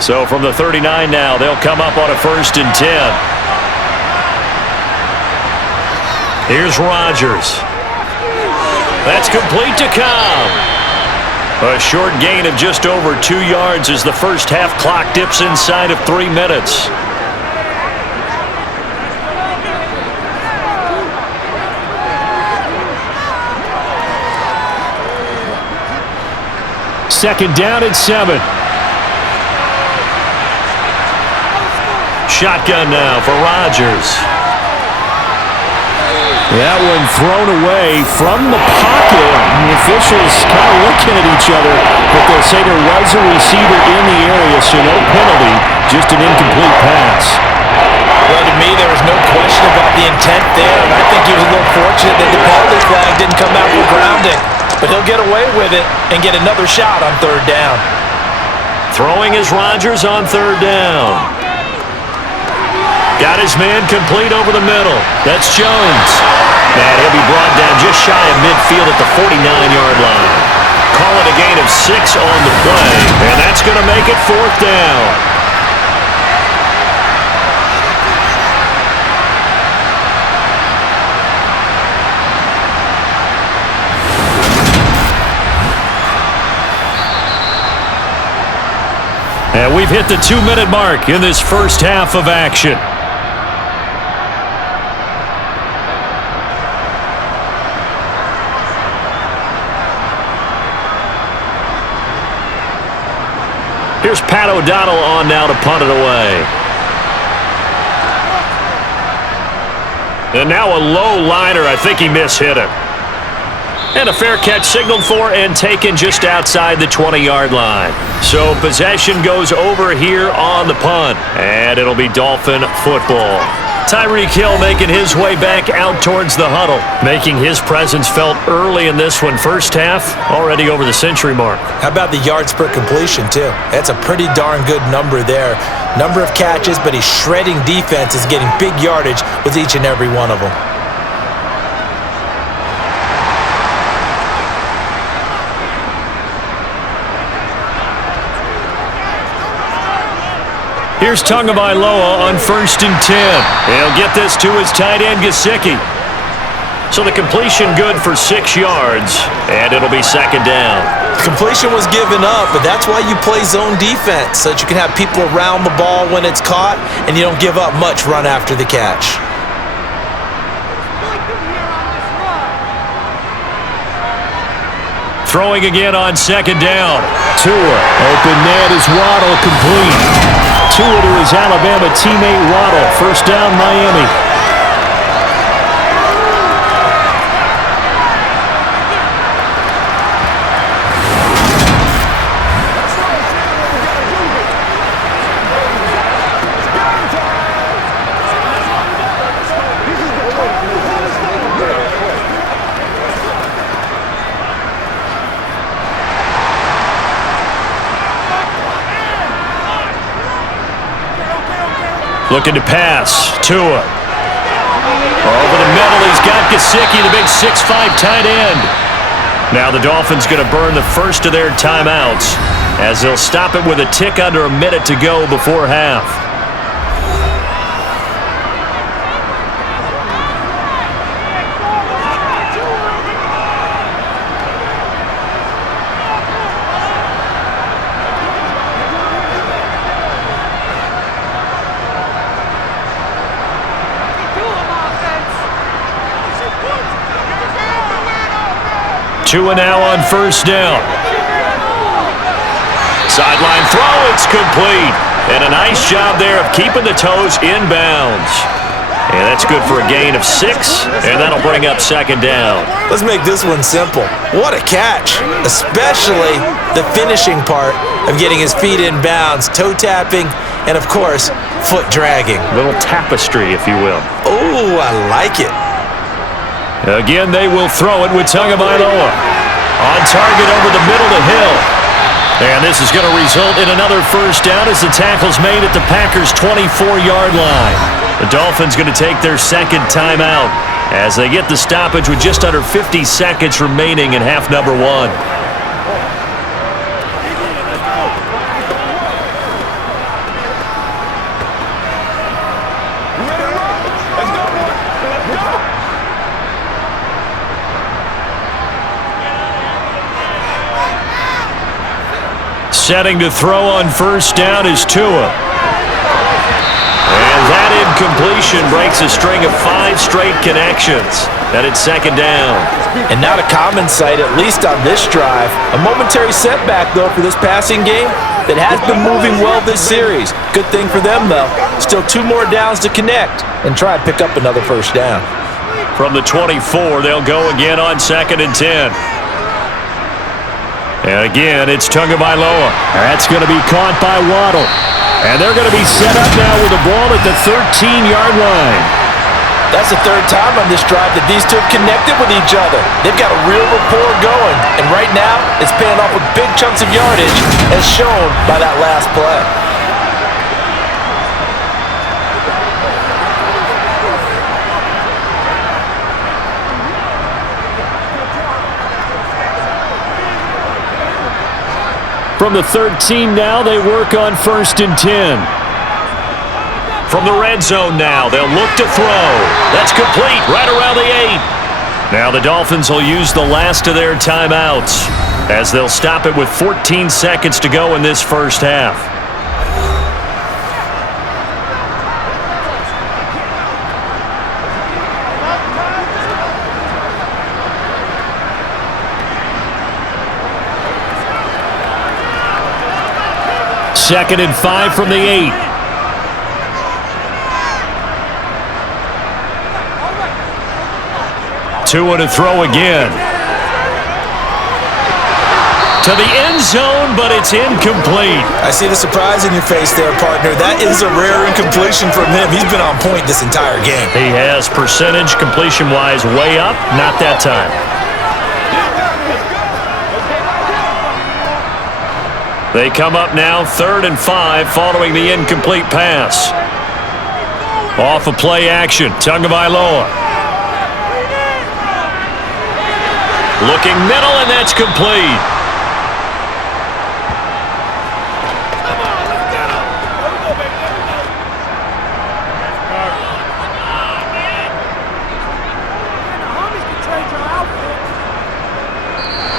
So from the 39 now, they'll come up on a 1st and 10. Here's Rodgers. That's complete to Cobb. A short gain of just over 2 yards as the first half clock dips inside of 3 minutes. Second down at 7. Shotgun now for Rodgers. That one thrown away from the pocket. The officials kind of looking at each other, but they'll say there was a receiver in the area, so no penalty, just an incomplete pass. Well, to me, there was no question about the intent there, and I think he was a little fortunate that the penalty flag didn't come out for grounding. But he'll get away with it and get another shot on 3rd down. Throwing is Rodgers on 3rd down. Got his man complete over the middle. That's Jones. And he'll be brought down just shy of midfield at the 49-yard line. Call it a gain of 6 on the play, and that's going to make it 4th down. And we've hit the 2-minute mark in this first half of action. Here's Pat O'Donnell on now to punt it away. And now a low liner. I think he mishit it. And a fair catch signaled for and taken just outside the 20-yard line. So possession goes over here on the punt. And it'll be Dolphin football. Tyreek Hill making his way back out towards the huddle, making his presence felt early in this one. First half, already over the century mark. How about the yards per completion, too? That's a pretty darn good number there. Number of catches, but he's shredding defenses, getting big yardage with each and every one of them. Here's Tagovailoa on 1st and 10. He'll get this to his tight end, Gesicki. So the completion good for 6 yards, and it'll be 2nd down. Completion was given up, but that's why you play zone defense, so that you can have people around the ball when it's caught, and you don't give up much run after the catch. Throwing again on 2nd down. Tua. Open net is Waddle, complete. Tua to his Alabama teammate Waddle. 1st down, Miami. Looking to pass. Tua. Over the middle, he's got Gesicki, the big 6'5" tight end. Now the Dolphins going to burn the first of their timeouts as they'll stop it with a tick under a minute to go before half. Tua now on 1st down. Sideline throw, it's complete. And a nice job there of keeping the toes inbounds. And that's good for a gain of 6, and that'll bring up 2nd down. Let's make this one simple. What a catch, especially the finishing part of getting his feet in bounds, toe tapping, and of course, foot dragging. A little tapestry, if you will. Oh, I like it. Again, they will throw it with Tagovailoa. On target over the middle to Hill. And this is going to result in another 1st down as the tackle's made at the Packers' 24-yard line. The Dolphins going to take their 2nd timeout as they get the stoppage with just under 50 seconds remaining in half number 1. Setting to throw on 1st down is Tua. And that incompletion breaks a string of 5 straight connections. And it's 2nd down. And not a common sight, at least on this drive. A momentary setback, though, for this passing game that has been moving well this series. Good thing for them, though. Still 2 more downs to connect and try and pick up another 1st down. From the 24, they'll go again on 2nd and 10. And again, it's Tagovailoa. That's going to be caught by Waddle. And they're going to be set up now with the ball at the 13-yard line. That's the 3rd time on this drive that these two have connected with each other. They've got a real rapport going. And right now, it's paying off with big chunks of yardage, as shown by that last play. From the 13 now, they work on 1st and 10. From the red zone now, they'll look to throw. That's complete right around the 8. Now the Dolphins will use the last of their timeouts as they'll stop it with 14 seconds to go in this 1st half. Second and 5 from the 8. Tua to throw again. To the end zone, but it's incomplete. I see the surprise in your face there, partner. That is a rare incompletion from him. He's been on point this entire game. He has percentage completion-wise way up. Not that time. They come up now 3rd and 5 following the incomplete pass. Off of play action, Tagovailoa. Looking middle, and that's complete.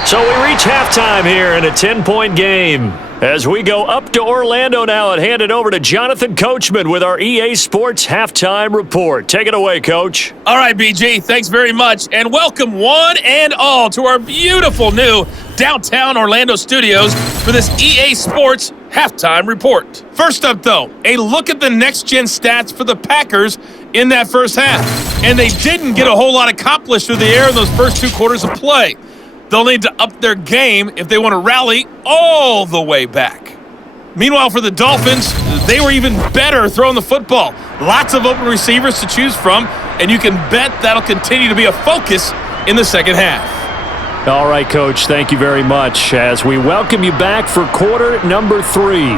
So we reach halftime here in a 10-point game. As we go up to Orlando now and hand it over to Jonathan Coachman with our EA Sports Halftime Report. Take it away, Coach. All right, BG, thanks very much. And welcome one and all to our beautiful new downtown Orlando studios for this EA Sports Halftime Report. First up, though, a look at the next-gen stats for the Packers in that first half. And they didn't get a whole lot accomplished through the air in those first 2 quarters of play. They'll need to up their game if they want to rally all the way back. Meanwhile, for the Dolphins, they were even better throwing the football. Lots of open receivers to choose from, and you can bet that'll continue to be a focus in the second half. All right, Coach, thank you very much as we welcome you back for quarter number 3.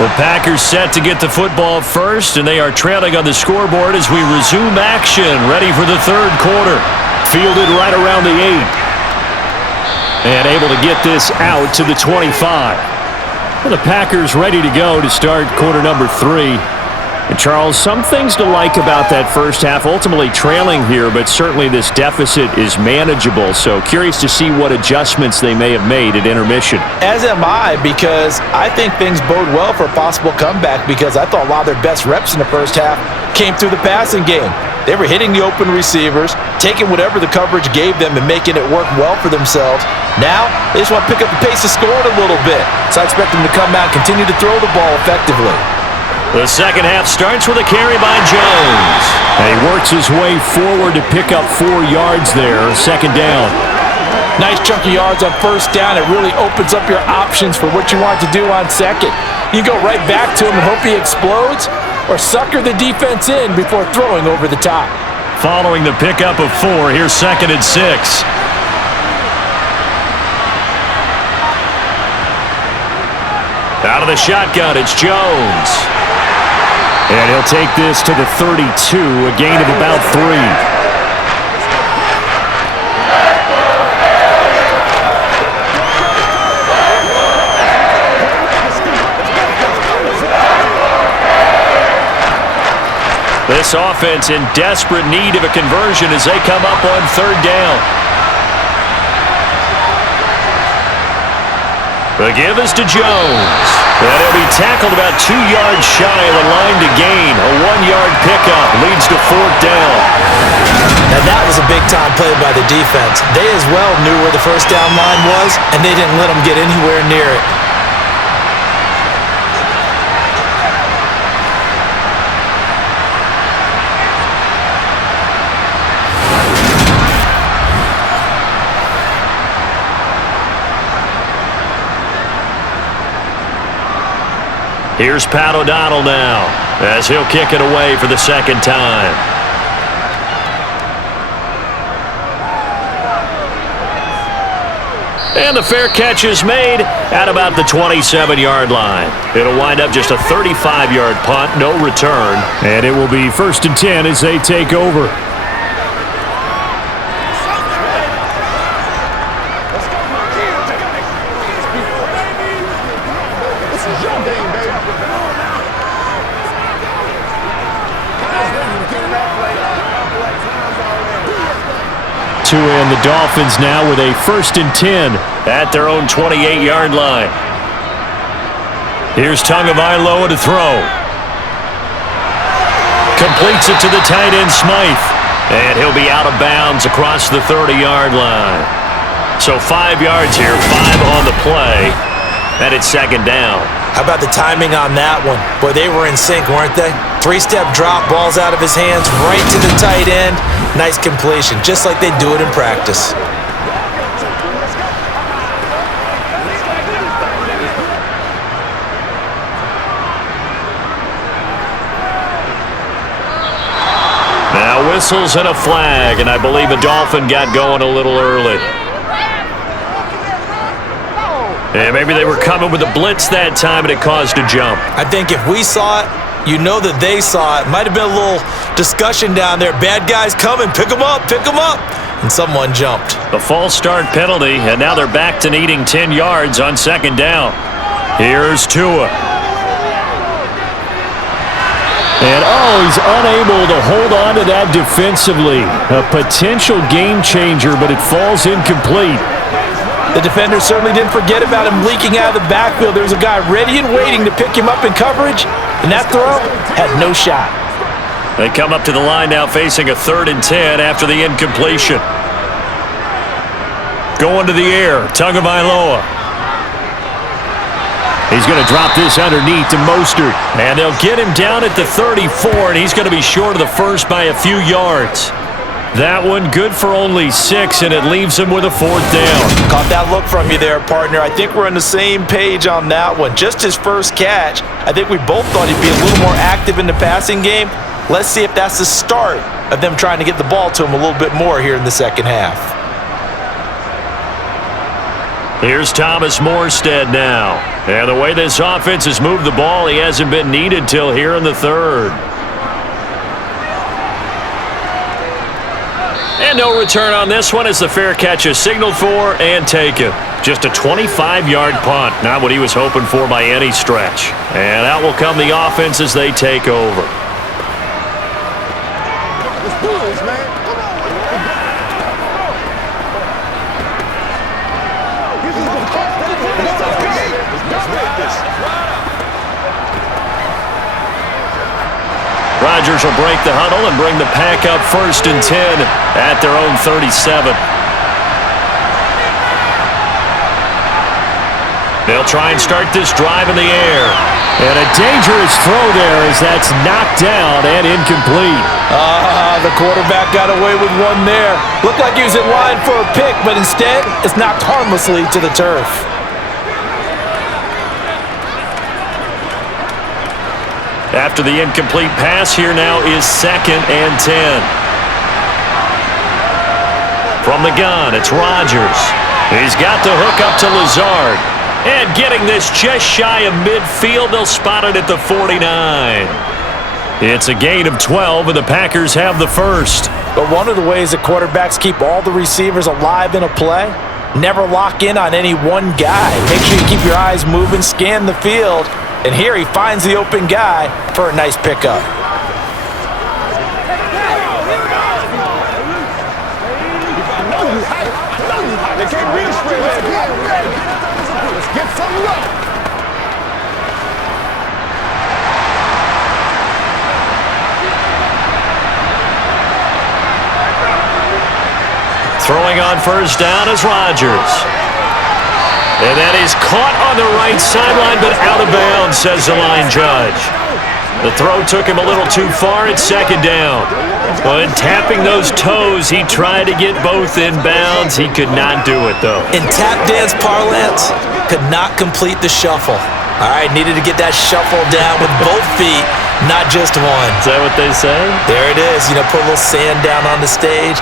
The Packers set to get the football first, and they are trailing on the scoreboard as we resume action, ready for the third quarter. Fielded right around the 8. And able to get this out to the 25. Well, the Packers ready to go to start quarter number 3. And Charles, some things to like about that first half, ultimately trailing here, but certainly this deficit is manageable. So curious to see what adjustments they may have made at intermission. As am I, because I think things bode well for a possible comeback, because I thought a lot of their best reps in the first half came through the passing game. They were hitting the open receivers, taking whatever the coverage gave them and making it work well for themselves. Now, they just want to pick up the pace of scoring a little bit. So I expect them to come out and continue to throw the ball effectively. The second half starts with a carry by Jones. And he works his way forward to pick up 4 yards there, second down. Nice chunk of yards on first down. It really opens up your options for what you want to do on second. You go right back to him and hope he explodes, or sucker the defense in before throwing over the top. Following the pickup of 4, here's 2nd and 6. Out of the shotgun, it's Jones. And he'll take this to the 32, a gain of about 3. This offense in desperate need of a conversion as they come up on third down. The give is to Jones. And he'll be tackled about 2 yards shy of the line to gain. A 1-yard pickup leads to fourth down. And that was a big-time play by the defense. They as well knew where the first down line was, and they didn't let them get anywhere near it. Here's Pat O'Donnell now, as he'll kick it away for the second time. And the fair catch is made at about the 27-yard line. It'll wind up just a 35-yard punt, no return. And it will be 1st and 10 as they take over. And the Dolphins now with a 1st and 10 at their own 28-yard line. Here's Tagovailoa to throw. Completes it to the tight end Smythe. And he'll be out of bounds across the 30-yard line. So 5 yards here, 5 on the play. And it's second down. How about the timing on that one? Boy, they were in sync, weren't they? 3-step drop, balls out of his hands, right to the tight end. Nice completion, just like they do it in practice. Now whistles and a flag, and I believe a Dolphin got going a little early. And maybe they were coming with a blitz that time, and it caused a jump. I think if we saw it, you know that they saw it. Might have been a little discussion down there. Bad guys coming. Pick them up. Pick them up. And someone jumped. The false start penalty, and now they're back to needing 10 yards on second down. Here's Tua. And, he's unable to hold on to that defensively. A potential game changer, but it falls incomplete. The defender certainly didn't forget about him leaking out of the backfield. There was a guy ready and waiting to pick him up in coverage, and that throw had no shot. They come up to the line now facing a 3rd and 10 after the incompletion. Going to the air, Tagovailoa. He's going to drop this underneath to Mostert. And they'll get him down at the 34, and he's going to be short of the first by a few yards. That one good for only 6, and it leaves him with a 4th down. Caught that look from you there, partner. I think we're on the same page on that one. Just his first catch. I think we both thought he'd be a little more active in the passing game. Let's see if that's the start of them trying to get the ball to him a little bit more here in the second half. Here's Thomas Morstead now. And the way this offense has moved the ball, he hasn't been needed till here in the 3rd. And no return on this one as the fair catch is signaled for and taken. Just a 25-yard punt, not what he was hoping for by any stretch. And out will come the offense as they take over. Let's do this, man. Come on. This is the first down. Let's make this. Rodgers will break the huddle and bring the pack up 1st and 10 at their own 37. They'll try and start this drive in the air. And a dangerous throw there as that's knocked down and incomplete. The quarterback got away with one there. Looked like he was in line for a pick, but instead it's knocked harmlessly to the turf. After the incomplete pass, here now is 2nd and 10. From the gun, it's Rodgers. He's got the hook up to Lazard. And getting this just shy of midfield, they'll spot it at the 49. It's a gain of 12, and the Packers have the first. But one of the ways that quarterbacks keep all the receivers alive in a play, never lock in on any one guy. Make sure you keep your eyes moving, scan the field. And here he finds the open guy for a nice pickup. They can't really spread that. Let's get some luck. Throwing on 1st down is Rodgers. And that is caught on the right sideline, but out of bounds, says the line judge. The throw took him a little too far at 2nd down. But tapping those toes, he tried to get both in bounds. He could not do it, though. In tap dance parlance, could not complete the shuffle. All right, needed to get that shuffle down with both feet, not just one. Is that what they say? There it is. Put a little sand down on the stage.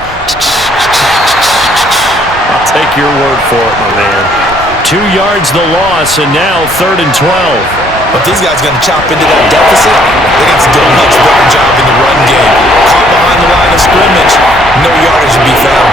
I'll take your word for it, my man. 2 yards the loss, and now 3rd and 12. But these guys are going to chop into that deficit. They got to do a much better job in the run game. Caught behind the line of scrimmage. No yardage to be found.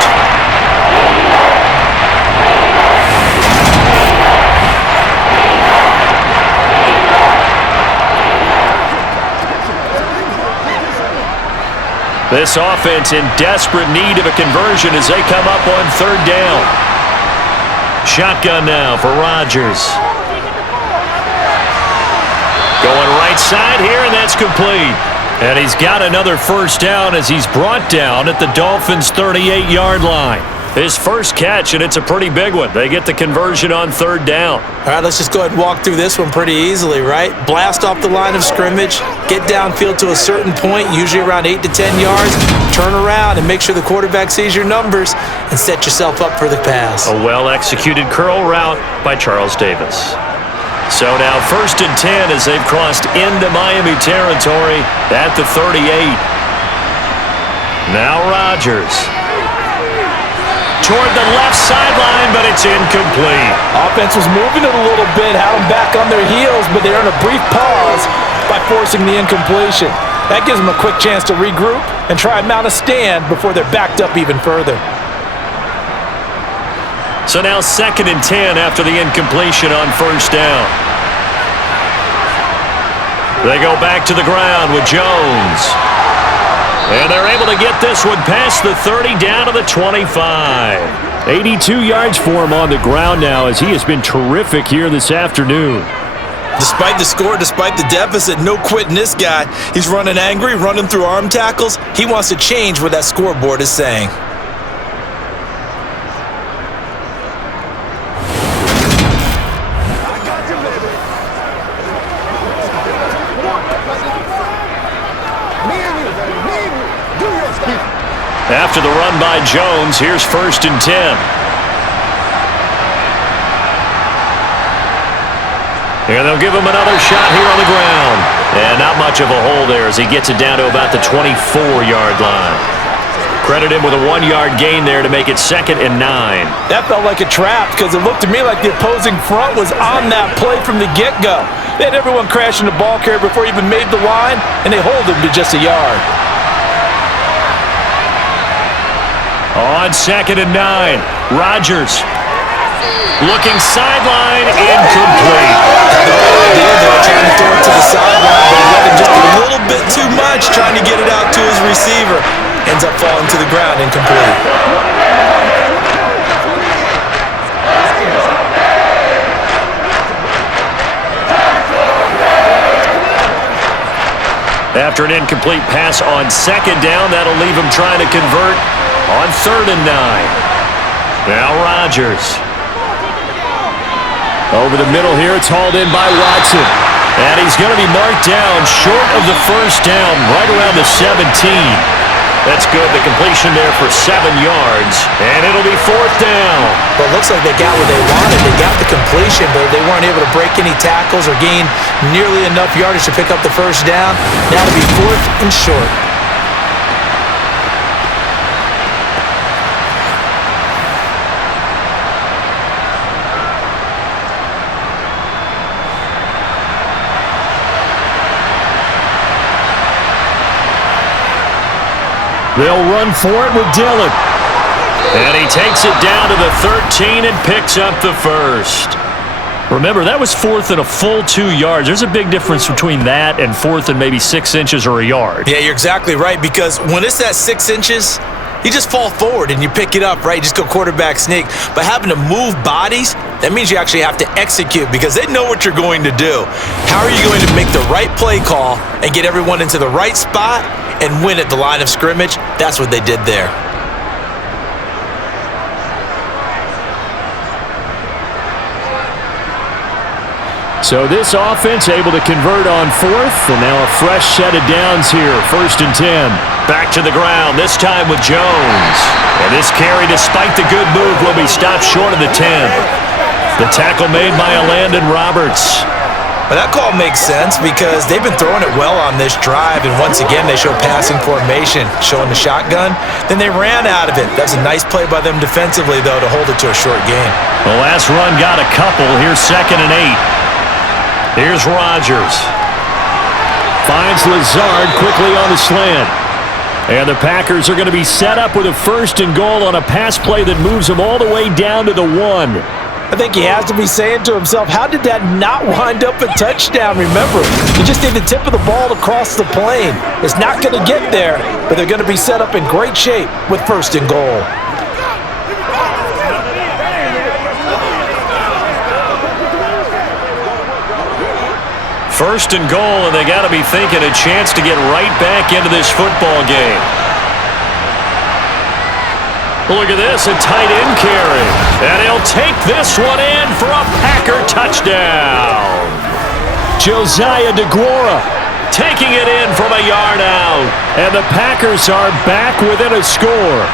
This offense in desperate need of a conversion as they come up on 3rd down. Shotgun now for Rodgers. Going right side here, and that's complete. And he's got another 1st down as he's brought down at the Dolphins' 38-yard line. His first catch, and it's a pretty big one. They get the conversion on 3rd down. All right, let's just go ahead and walk through this one pretty easily, right? Blast off the line of scrimmage, get downfield to a certain point, usually around 8 to 10 yards, turn around and make sure the quarterback sees your numbers and set yourself up for the pass. A well-executed curl route by Charles Davis. So now 1st and 10 as they've crossed into Miami territory at the 38. Now Rodgers. Toward the left sideline, but it's incomplete. Offense was moving it a little bit, had them back on their heels, but they earned a brief pause by forcing the incompletion. That gives them a quick chance to regroup and try and mount a stand before they're backed up even further. So now 2nd and 10 after the incompletion on first down. They go back to the ground with Jones. And they're able to get this one past the 30 down to the 25. 82 yards for him on the ground now as he has been terrific here this afternoon. Despite the score, despite the deficit, no quitting this guy. He's running angry, running through arm tackles. He wants to change what that scoreboard is saying. After the run by Jones, here's 1st and 10. And they'll give him another shot here on the ground. And not much of a hole there as he gets it down to about the 24-yard line. Credit him with a 1-yard gain there to make it 2nd and 9. That felt like a trap because it looked to me like the opposing front was on that play from the get-go. They had everyone crashing the ball carrier before he even made the line, and they hold him to just a yard. On 2nd and 9, Rodgers. Looking sideline, incomplete. They were trying to throw it to the sideline, but he let him just a little bit too much, trying to get it out to his receiver. Ends up falling to the ground, incomplete. After an incomplete pass on 2nd down, that'll leave him trying to convert on 3rd and 9. Now Rodgers. Over the middle here, it's hauled in by Watson. And he's going to be marked down short of the first down, right around the 17. That's good. The completion there for 7 yards. And it'll be 4th down. Well, it looks like they got what they wanted. They got the completion, but they weren't able to break any tackles or gain nearly enough yardage to pick up the first down. Now it'll be 4th and short. They'll run for it with Dillon. And he takes it down to the 13 and picks up the first. Remember, that was 4th and a full 2 yards. There's a big difference between that and 4th and maybe 6 inches or a yard. Yeah, you're exactly right, because when it's at 6 inches, you just fall forward and you pick it up, right? You just go quarterback sneak. But having to move bodies, that means you actually have to execute because they know what you're going to do. How are you going to make the right play call and get everyone into the right spot and win at the line of scrimmage? That's what they did there. So this offense able to convert on 4th, and now a fresh set of downs here, 1st and 10. Back to the ground, this time with Jones. And this carry, despite the good move, will be stopped short of the 10. The tackle made by Landon Roberts. But that call makes sense because they've been throwing it well on this drive, and once again they show passing formation, showing the shotgun. Then they ran out of it. That's a nice play by them defensively, though, to hold it to a short gain. The last run got a couple. Here's 2nd and 8. Here's Rodgers. Finds Lazard quickly on the slant. And the Packers are going to be set up with a 1st and goal on a pass play that moves them all the way down to the 1. I think he has to be saying to himself, how did that not wind up a touchdown? Remember, you just need the tip of the ball to cross the plane. It's not going to get there, but they're going to be set up in great shape with 1st and goal. First and goal, and they got to be thinking a chance to get right back into this football game. Look at this, a tight end carry. And he'll take this one in for a Packer touchdown. Josiah DeGuara taking it in from a yard out. And the Packers are back within a score.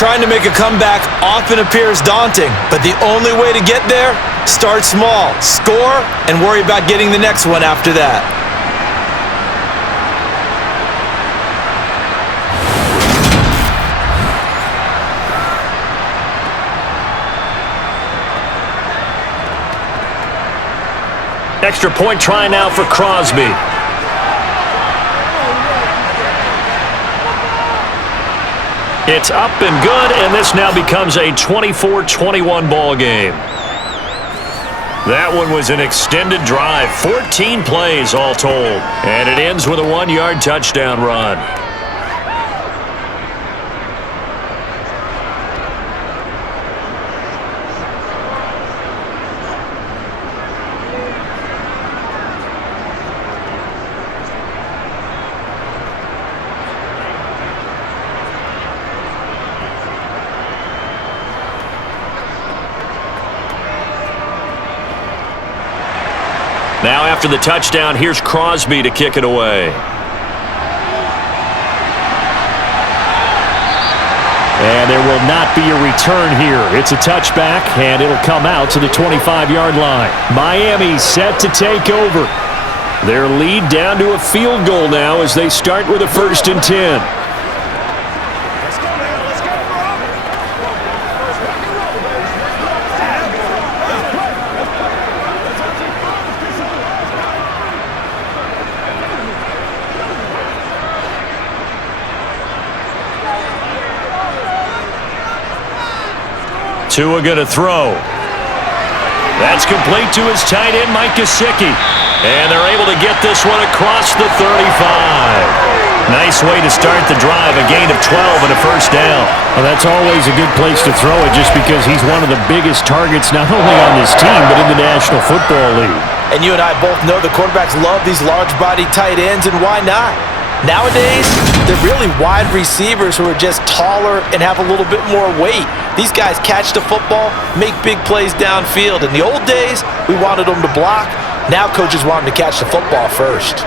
Trying to make a comeback often appears daunting, but the only way to get there, start small, score, and worry about getting the next one after that. Extra point try now for Crosby. It's up and good, and this now becomes a 24-21 ball game. That one was an extended drive, 14 plays all told, and it ends with a 1-yard touchdown run. Now after the touchdown, here's Crosby to kick it away. And there will not be a return here. It's a touchback, and it'll come out to the 25-yard line. Miami set to take over. Their lead down to a field goal now as they start with a 1st and 10. Tua going to throw. That's complete to his tight end, Mike Gesicki. And they're able to get this one across the 35. Nice way to start the drive, a gain of 12 and a 1st down. Well, that's always a good place to throw it just because he's one of the biggest targets not only on this team but in the National Football League. And you and I both know the quarterbacks love these large-body tight ends, and why not? Nowadays, they're really wide receivers who are just taller and have a little bit more weight. These guys catch the football, make big plays downfield. In the old days, we wanted them to block. Now coaches want them to catch the football first.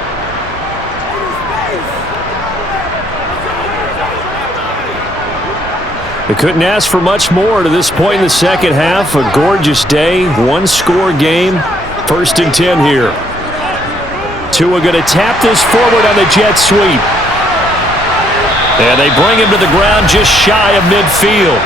They couldn't ask for much more to this point in the second half. A gorgeous day, 1-score game, 1st and 10 here. Tua going to tap this forward on the jet sweep. And they bring him to the ground just shy of midfield.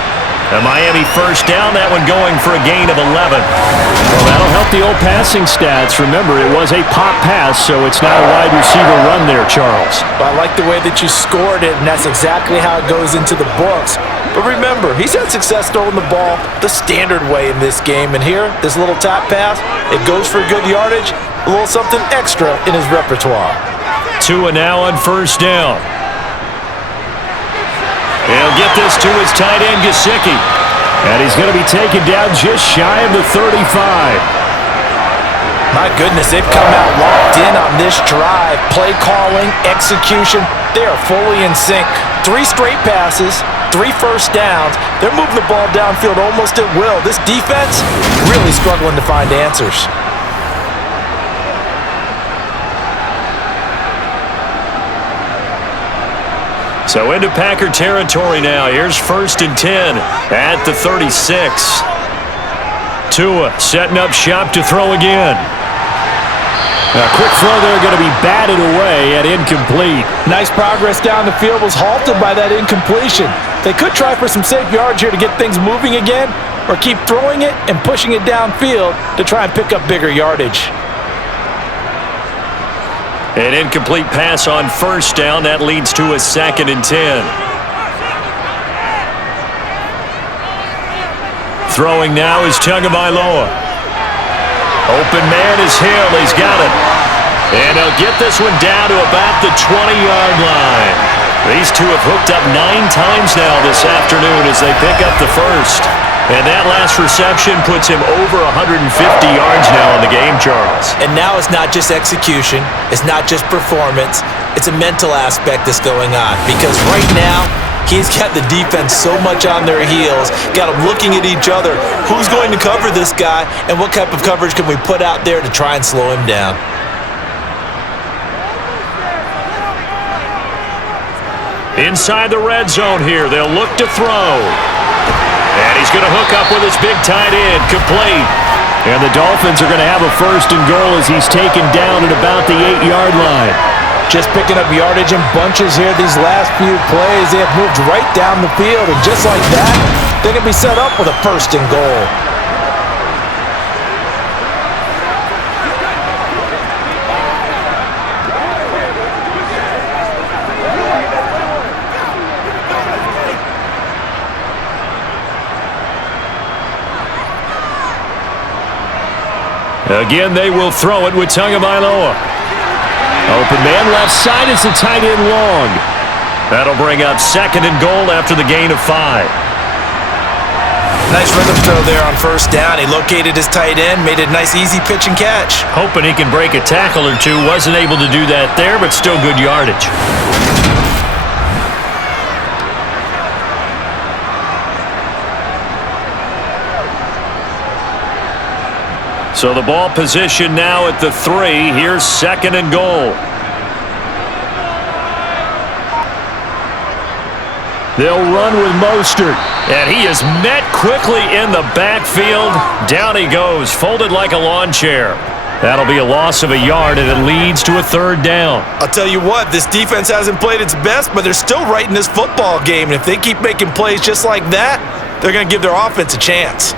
A Miami 1st down, that one going for a gain of 11. Well, that'll help the old passing stats. Remember, it was a pop pass, so it's not a wide receiver run there, Charles. But I like the way that you scored it, and that's exactly how it goes into the books. But remember, he's had success throwing the ball the standard way in this game. And here, this little tap pass, it goes for good yardage, a little something extra in his repertoire. Tua now on 1st down. He'll get this to his tight end, Gesicki. And he's going to be taken down just shy of the 35. My goodness, they've come out locked in on this drive. Play calling, execution, they are fully in sync. 3 straight passes, 3 first downs. They're moving the ball downfield almost at will. This defense really struggling to find answers. So into Packer territory now. Here's 1st and 10 at the 36. Tua setting up shop to throw again. A quick throw there going to be batted away at incomplete. Nice progress down the field was halted by that incompletion. They could try for some safe yards here to get things moving again, or keep throwing it and pushing it downfield to try and pick up bigger yardage. An incomplete pass on 1st down. That leads to a 2nd and 10. Throwing now is Tagovailoa. Open man is Hill. He's got it. And he'll get this one down to about the 20-yard line. These two have hooked up 9 times now this afternoon as they pick up the 1st. And that last reception puts him over 150 yards now in the game, Charles. And now it's not just execution. It's not just performance. It's a mental aspect that's going on. Because right now, he's got the defense so much on their heels, got them looking at each other. Who's going to cover this guy, and what type of coverage can we put out there to try and slow him down? Inside the red zone here, they'll look to throw. And he's going to hook up with his big tight end, complete. And the Dolphins are going to have a 1st and goal as he's taken down at about the 8-yard line. Just picking up yardage in bunches here these last few plays. They have moved right down the field, and just like that, they're going to be set up with a 1st and goal. Again, they will throw it with Tagovailoa. Open man left side is the tight end long. That'll bring up 2nd and goal after the gain of 5. Nice rhythm throw there on first down. He located his tight end, made a nice easy pitch and catch. Hoping he can break a tackle or two. Wasn't able to do that there, but still good yardage. So the ball position now at the 3. Here's 2nd and goal. They'll run with Mostert. And he is met quickly in the backfield. Down he goes, folded like a lawn chair. That'll be a loss of a yard, and it leads to a 3rd down. I'll tell you what, this defense hasn't played its best, but they're still right in this football game. And if they keep making plays just like that, they're going to give their offense a chance.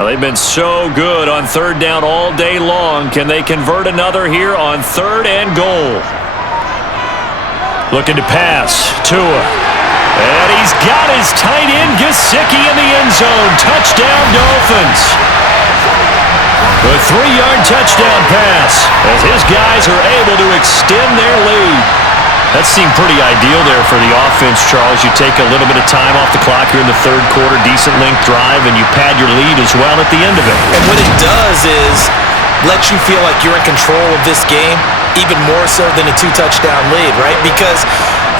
Well, they've been so good on 3rd down all day long. Can they convert another here on 3rd and goal? Looking to pass. Tua. And he's got his tight end, Gesicki, in the end zone. Touchdown, Dolphins. A 3-yard touchdown pass as his guys are able to extend their lead. That seemed pretty ideal there for the offense, Charles. You take a little bit of time off the clock here in the 3rd quarter, decent length drive, and you pad your lead as well at the end of it. And what it does is let you feel like you're in control of this game, even more so than a 2-touchdown lead, right? Because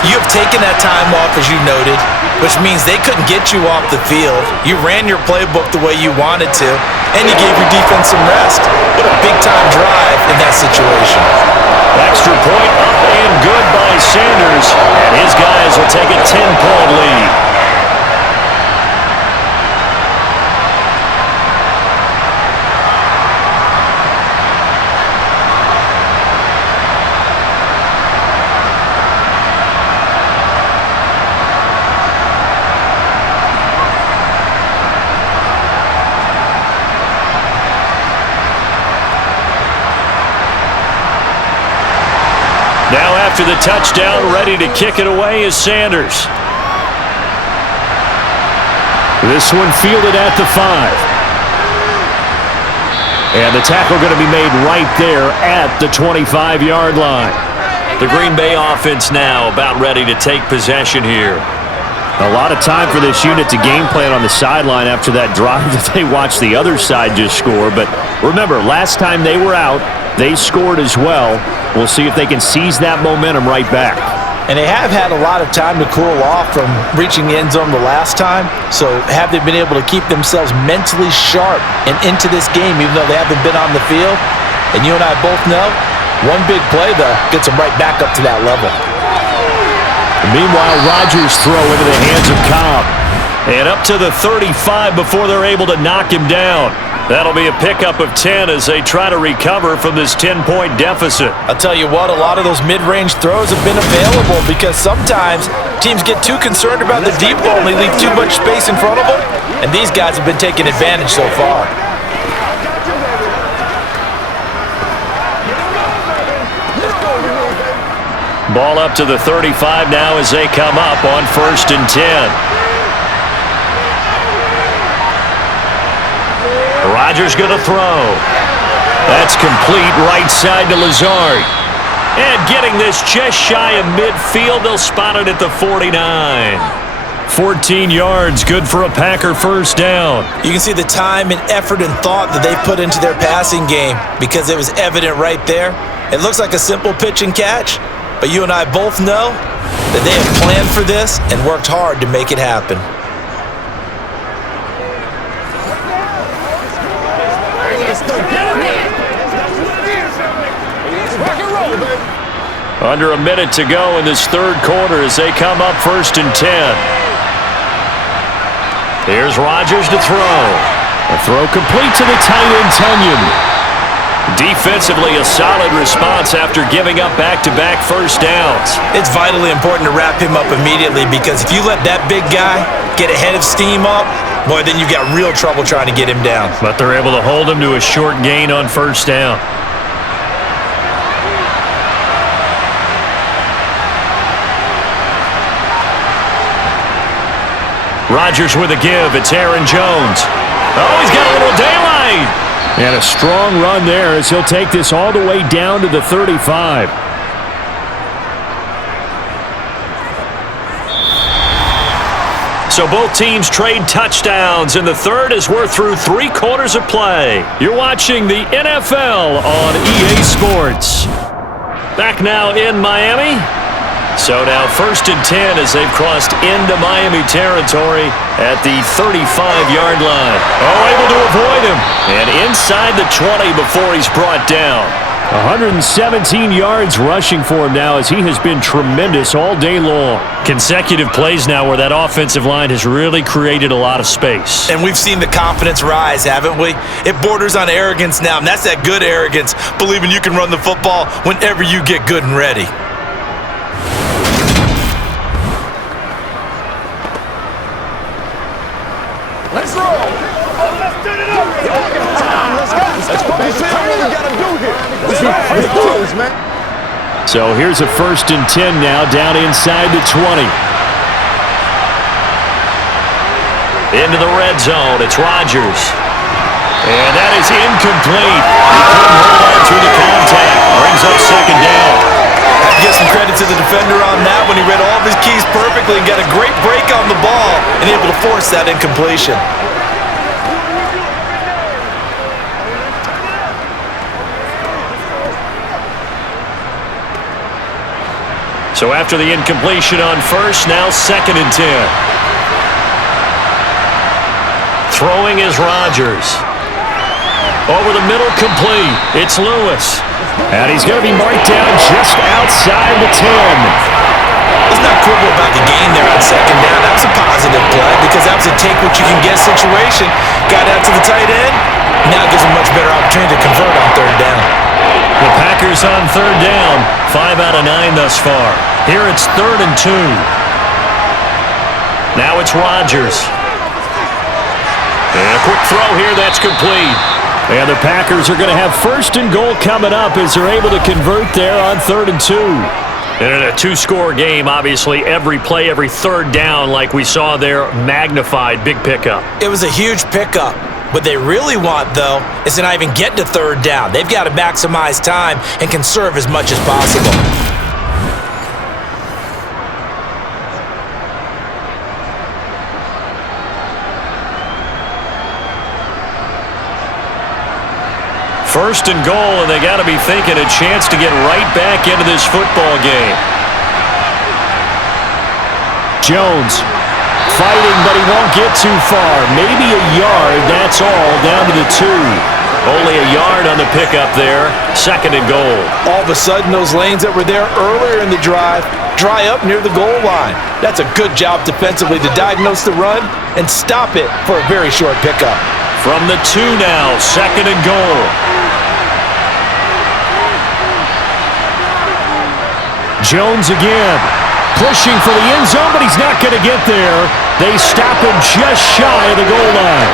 you have taken that time off, as you noted, which means they couldn't get you off the field. You ran your playbook the way you wanted to, and you gave your defense some rest. What a big-time drive in that situation. Extra point up and good by Sanders, and his guys will take a 10-point lead. Now after the touchdown, ready to kick it away is Sanders. This one fielded at the 5. And the tackle going to be made right there at the 25-yard line. The Green Bay offense now about ready to take possession here. A lot of time for this unit to game plan on the sideline after that drive that they watched the other side just score. But remember, last time they were out, they scored as well. We'll see if they can seize that momentum right back. And they have had a lot of time to cool off from reaching the end zone the last time. So have they been able to keep themselves mentally sharp and into this game even though they haven't been on the field? And you and I both know, one big play, though, gets them right back up to that level. Meanwhile, Rodgers throw into the hands of Cobb. And up to the 35 before they're able to knock him down. That'll be a pickup of 10 as they try to recover from this 10-point deficit. I'll tell you what, a lot of those mid-range throws have been available because sometimes teams get too concerned about the deep ball and they leave too much space in front of them, and these guys have been taking advantage so far. Ball up to the 35 now as they come up on 1st and 10. Rodgers going to throw. That's complete right side to Lazard. And getting this just shy of midfield, they'll spot it at the 49. 14 yards, good for a Packer 1st down. You can see the time and effort and thought that they put into their passing game because it was evident right there. It looks like a simple pitch and catch, but you and I both know that they have planned for this and worked hard to make it happen. Under a minute to go in this 3rd quarter as they come up 1st and 10. Here's Rodgers to throw. A throw complete to the tight end, Tunyon. Defensively, a solid response after giving up back-to-back 1st downs. It's vitally important to wrap him up immediately because if you let that big guy get ahead of steam up, boy, then you've got real trouble trying to get him down. But they're able to hold him to a short gain on 1st down. Rodgers with a give. It's Aaron Jones. Oh, he's got a little daylight. And a strong run there as he'll take this all the way down to the 35. So both teams trade touchdowns in the third as we're through 3 quarters of play. You're watching the NFL on EA Sports. Back now in Miami. So now 1st and 10 as they've crossed into Miami territory at the 35-yard line. Oh, able to avoid him. And inside the 20 before he's brought down. 117 yards rushing for him now as he has been tremendous all day long. Consecutive plays now where that offensive line has really created a lot of space. And we've seen the confidence rise, haven't we? It borders on arrogance now, and that's that good arrogance, believing you can run the football whenever you get good and ready. Let's roll. Let's do it up. Let's focus in on what we got to do here. Let's go, man. So here's a 1st and 10 now down inside the 20. Into the red zone. It's Rodgers. And that is incomplete. He couldn't hold on through the contact. Brings up 2nd down. I give some credit to the defender on that when he read all of his keys perfectly and got a great break on the ball and able to force that incompletion. So after the incompletion on 1st, now 2nd and 10. Throwing is Rodgers. Over the middle, complete. It's Lewis. And he's going to be marked down just outside the 10. Let's not quibble about the gain there on 2nd down. That was a positive play because that was a take-what-you-can-get situation. Got out to the tight end. Now it gives him a much better opportunity to convert on 3rd down. The Packers on 3rd down. 5 out of 9 thus far. Here it's 3rd and 2. Now it's Rodgers. And a quick throw here. That's complete. And the Packers are going to have 1st and goal coming up as they're able to convert there on 3rd and 2. And in a 2-score game, obviously, every play, every 3rd down, like we saw there, magnified, big pickup. It was a huge pickup. What they really want, though, is to not even get to 3rd down. They've got to maximize time and conserve as much as possible. First and goal, and they got to be thinking a chance to get right back into this football game. Jones fighting, but he won't get too far. Maybe a yard, that's all, down to the 2. Only a yard on the pickup there. 2nd and goal. All of a sudden, those lanes that were there earlier in the drive dry up near the goal line. That's a good job defensively to diagnose the run and stop it for a very short pickup. From the 2 now, 2nd and goal. Jones again, pushing for the end zone, but he's not going to get there. They stop him just shy of the goal line.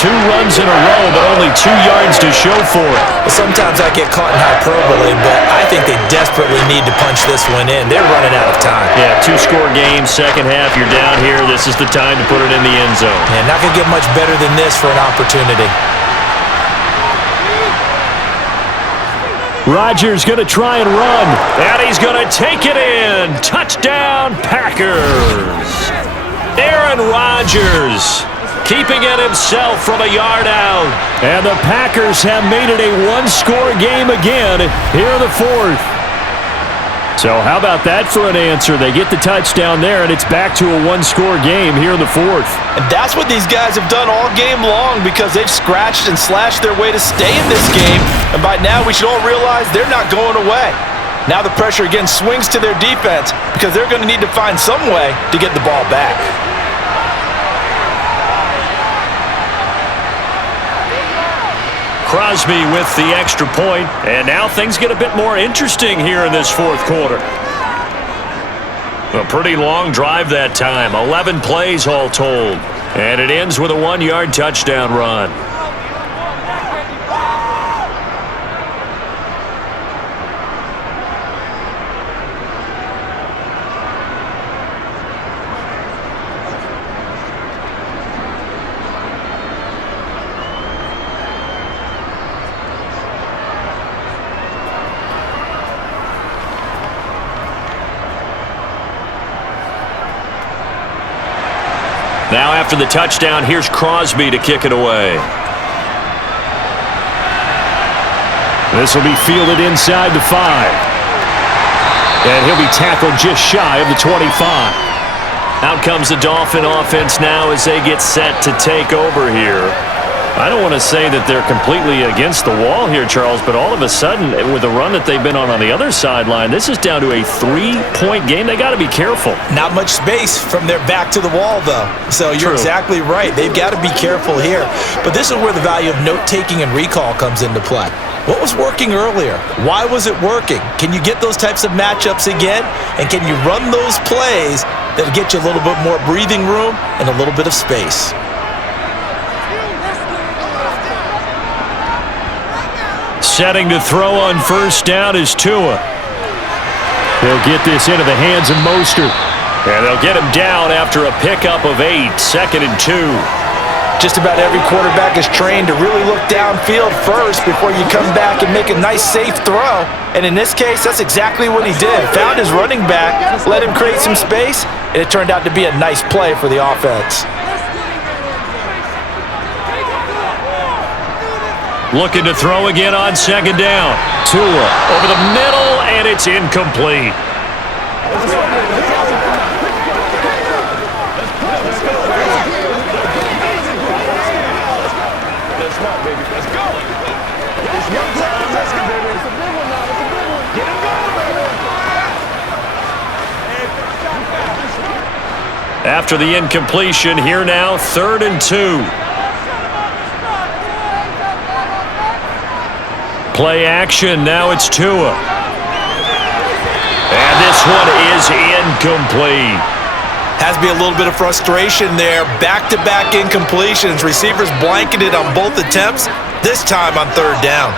2 runs in a row, but only 2 yards to show for it. Sometimes I get caught in hyperbole, but I think they desperately need to punch this one in. They're running out of time. Yeah, 2-score game, 2nd half, you're down here. This is the time to put it in the end zone. And not going to get much better than this for an opportunity. Rodgers going to try and run. And he's going to take it in. Touchdown, Packers. Aaron Rodgers keeping it himself from a yard out. And the Packers have made it a 1-score game again here in the 4th. So how about that for an answer? They get the touchdown there, and it's back to a 1-score game here in the 4th. And that's what these guys have done all game long because they've scratched and slashed their way to stay in this game. And by now, we should all realize they're not going away. Now the pressure again swings to their defense because they're going to need to find some way to get the ball back. Crosby with the extra point, and now things get a bit more interesting here in this 4th quarter. A pretty long drive that time, 11 plays all told, and it ends with a 1-yard touchdown run. Now after the touchdown, here's Crosby to kick it away. This will be fielded inside the 5. And he'll be tackled just shy of the 25. Out comes the Dolphin offense now as they get set to take over here. I don't want to say that they're completely against the wall here, Charles, but all of a sudden, with the run that they've been on the other sideline, this is down to a 3-point game. They got to be careful. Not much space from their back to the wall, though. So you're exactly right. They've got to be careful here. But this is where the value of note-taking and recall comes into play. What was working earlier? Why was it working? Can you get those types of matchups again? And can you run those plays that get you a little bit more breathing room and a little bit of space? Setting to throw on first down is Tua. They'll get this into the hands of Mostert. And they'll get him down after a pickup of 8, 2nd and 2. Just about every quarterback is trained to really look downfield first before you come back and make a nice, safe throw. And in this case, that's exactly what he did. Found his running back, let him create some space, and it turned out to be a nice play for the offense. Looking to throw again on 2nd down. Tua over the middle, and it's incomplete. After the incompletion, here now, 3rd and 2. Play action, now it's Tua. And this one is incomplete. Has to be a little bit of frustration there. Back-to-back incompletions. Receivers blanketed on both attempts, this time on 3rd down.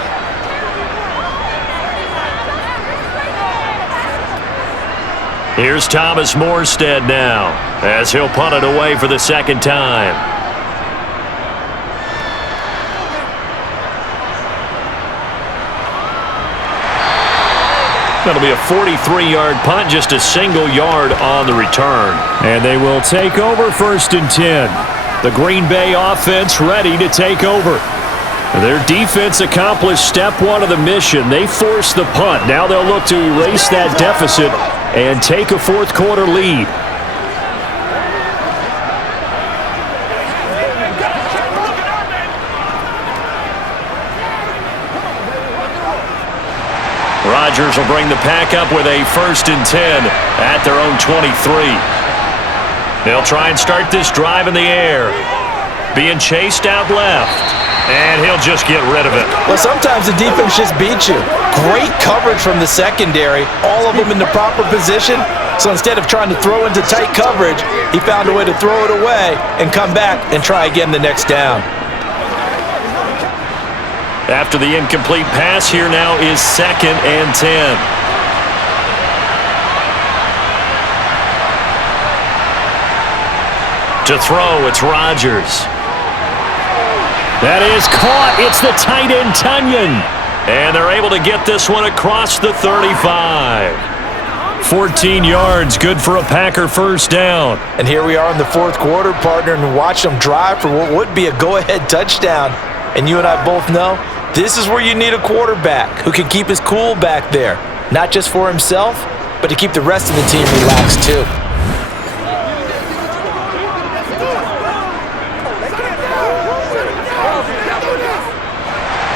Here's Thomas Morstead now, as he'll punt it away for the 2nd time. That'll be a 43-yard punt, just a single yard on the return. And they will take over 1st and 10. The Green Bay offense ready to take over. Their defense accomplished step 1 of the mission. They forced the punt. Now they'll look to erase that deficit and take a 4th quarter lead. Rodgers will bring the pack up with a 1st and 10 at their own 23. They'll try and start this drive in the air. Being chased out left. And he'll just get rid of it. Well, sometimes the defense just beats you. Great coverage from the secondary. All of them in the proper position. So instead of trying to throw into tight coverage, he found a way to throw it away and come back and try again the next down. After the incomplete pass, here now is 2nd and 10. To throw, it's Rodgers. That is caught. It's the tight end, Tunyon. And they're able to get this one across the 35. 14 yards, good for a Packer 1st down. And here we are in the 4th quarter, partner, and watch them drive for what would be a go-ahead touchdown. And you and I both know this is where you need a quarterback who can keep his cool back there. Not just for himself, but to keep the rest of the team relaxed too.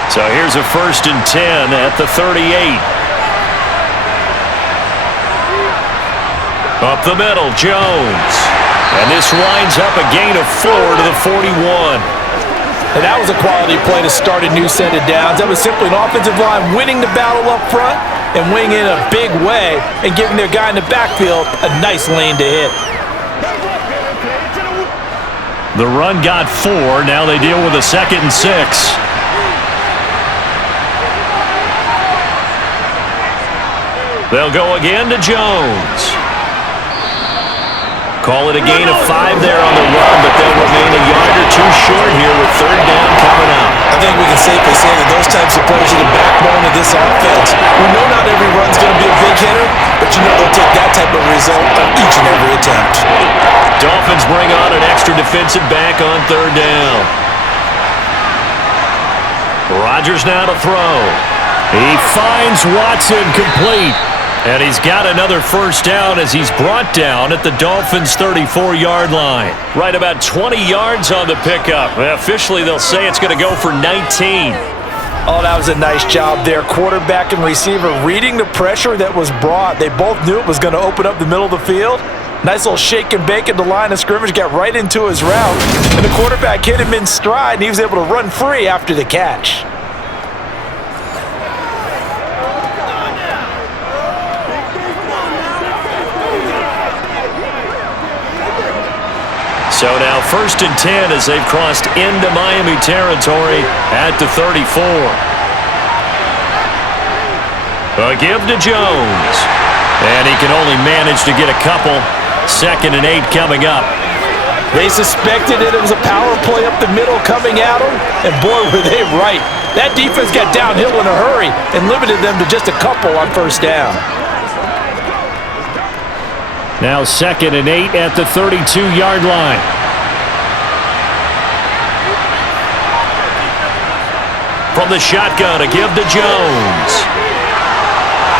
So here's a 1st and 10 at the 38. Up the middle, Jones. And this winds up a gain of 4 to the 41. And that was a quality play to start a new set of downs. That was simply an offensive line winning the battle up front and winning in a big way and giving their guy in the backfield a nice lane to hit. The run got 4. Now they deal with a 2nd and 6. They'll go again to Jones. Call it a gain of 5 there on the run, but they'll remain a yard or 2 short here with 3rd down coming up. I think we can safely say that those types of plays are the backbone of this offense. We know not every run's going to be a big hitter, but but you know they'll take that type of result on each and every attempt. Dolphins bring on an extra defensive back on third down. Rodgers now to throw. He finds Watson complete. And he's got another first down as he's brought down at the Dolphins' 34-yard line. Right about 20 yards on the pickup. Officially, they'll say it's going to go for 19. Oh, that was a nice job there. Quarterback and receiver reading the pressure that was brought. They both knew it was going to open up the middle of the field. Nice little shake and bake at the line of scrimmage, got right into his route. And the quarterback hit him in stride, and he was able to run free after the catch. So now 1st and 10 as they've crossed into Miami territory at the 34. A give to Jones. And he can only manage to get a couple. 2nd and 8 coming up. They suspected it was a power play up the middle coming at them, and boy, were they right. That defense got downhill in a hurry and limited them to just a couple on first down. Now 2nd and 8 at the 32-yard line. From the shotgun, a give to Jones.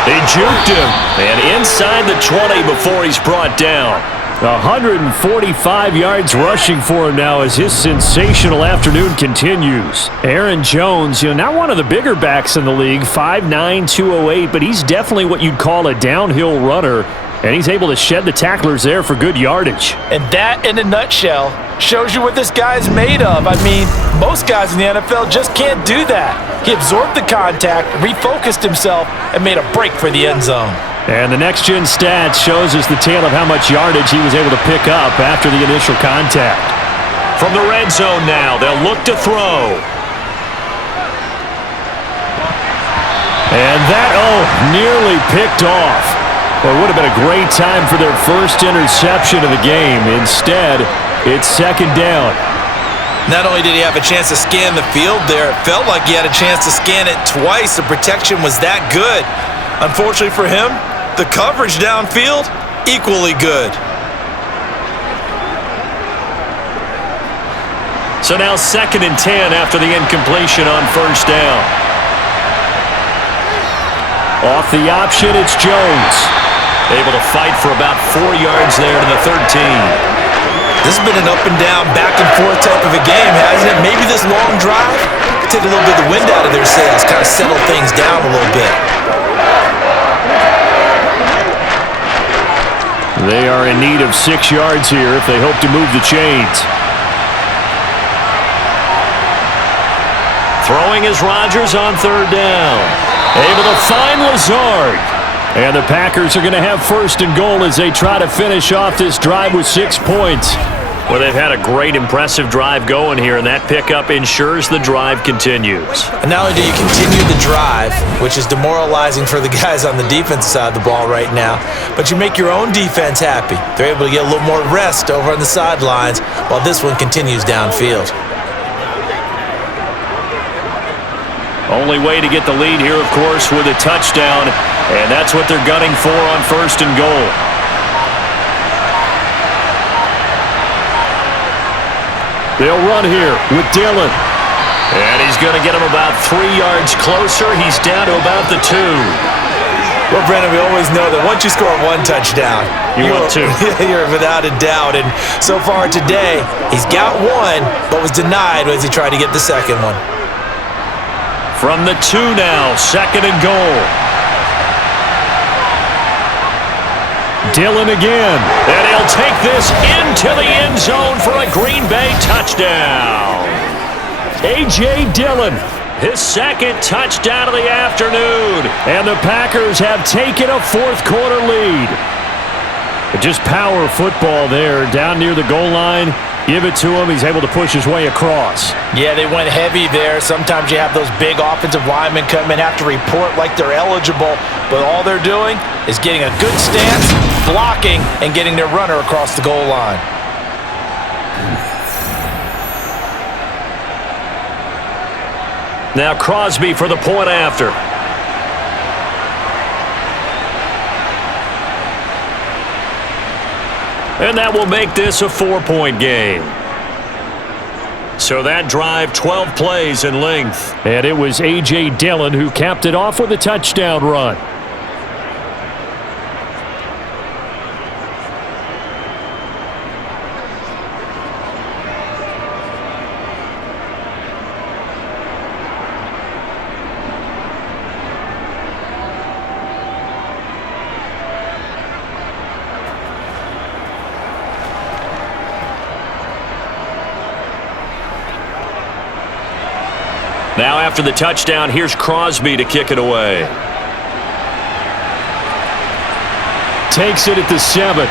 He juked him, and inside the 20 before he's brought down. 145 yards rushing for him now as his sensational afternoon continues. Aaron Jones, not one of the bigger backs in the league, 5'9", 208, but he's definitely what you'd call a downhill runner, and he's able to shed the tacklers there for good yardage. And that, in a nutshell, shows you what this guy's made of. I mean, most guys in the NFL just can't do that. He absorbed the contact, refocused himself, and made a break for the end zone. And the next-gen stats shows us the tale of how much yardage he was able to pick up after the initial contact. From the red zone now, they'll look to throw. And that, nearly picked off. Well, it would have been a great time for their first interception of the game. Instead, it's 2nd down. Not only did he have a chance to scan the field there, it felt like he had a chance to scan it twice. The protection was that good. Unfortunately for him, the coverage downfield, equally good. So now 2nd and 10 after the incompletion on first down. Off the option, it's Jones. Able to fight for about 4 yards there to the 13. This has been an up-and-down, back-and-forth type of a game, hasn't it? Maybe this long drive could take a little bit of the wind out of their sails, kind of settle things down a little bit. They are in need of 6 yards here if they hope to move the chains. Throwing is Rodgers on third down. Able to find Lazard. And the Packers are going to have 1st and goal as they try to finish off this drive with 6 points. Well, they've had a great, impressive drive going here, and that pickup ensures the drive continues. And not only do you continue the drive, which is demoralizing for the guys on the defensive side of the ball right now, but you make your own defense happy. They're able to get a little more rest over on the sidelines while this one continues downfield. Only way to get the lead here, of course, with a touchdown, and that's what they're gunning for on 1st and goal. They'll run here with Dillon. And he's going to get him about 3 yards closer. He's down to about the 2. Well, Brennan, we always know that once you score 1 touchdown, you want 2. You're without a doubt. And so far today, he's got 1, but was denied as he tried to get the second one. From the 2 now, 2nd and goal. Dillon again. And he'll take this into the end zone for a Green Bay touchdown. A.J. Dillon. His 2nd touchdown of the afternoon. And the Packers have taken a 4th quarter lead. Just power football there down near the goal line. Give it to him. He's able to push his way across. Yeah, they went heavy there. Sometimes you have those big offensive linemen come in, have to report like they're eligible, but all they're doing is getting a good stance, blocking, and getting their runner across the goal line. Now Crosby for the point after. And that will make this a 4-point game. So that drive, 12 plays in length. And it was A.J. Dillon who capped it off with a touchdown run. Now after the touchdown, here's Crosby to kick it away. Takes it at the 7.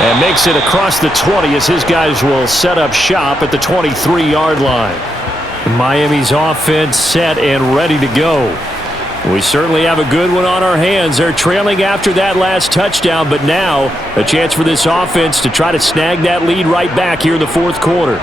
And makes it across the 20 as his guys will set up shop at the 23-yard line. Miami's offense set and ready to go. We certainly have a good one on our hands. They're trailing after that last touchdown, but now a chance for this offense to try to snag that lead right back here in the fourth quarter.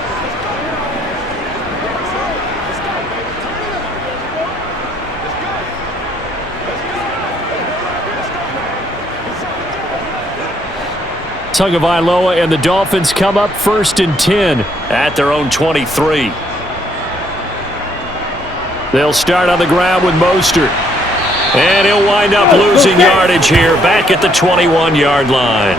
Tagovailoa and the Dolphins come up 1st and 10 at their own 23. They'll start on the ground with Mostert. And he'll wind up losing yardage here back at the 21-yard line.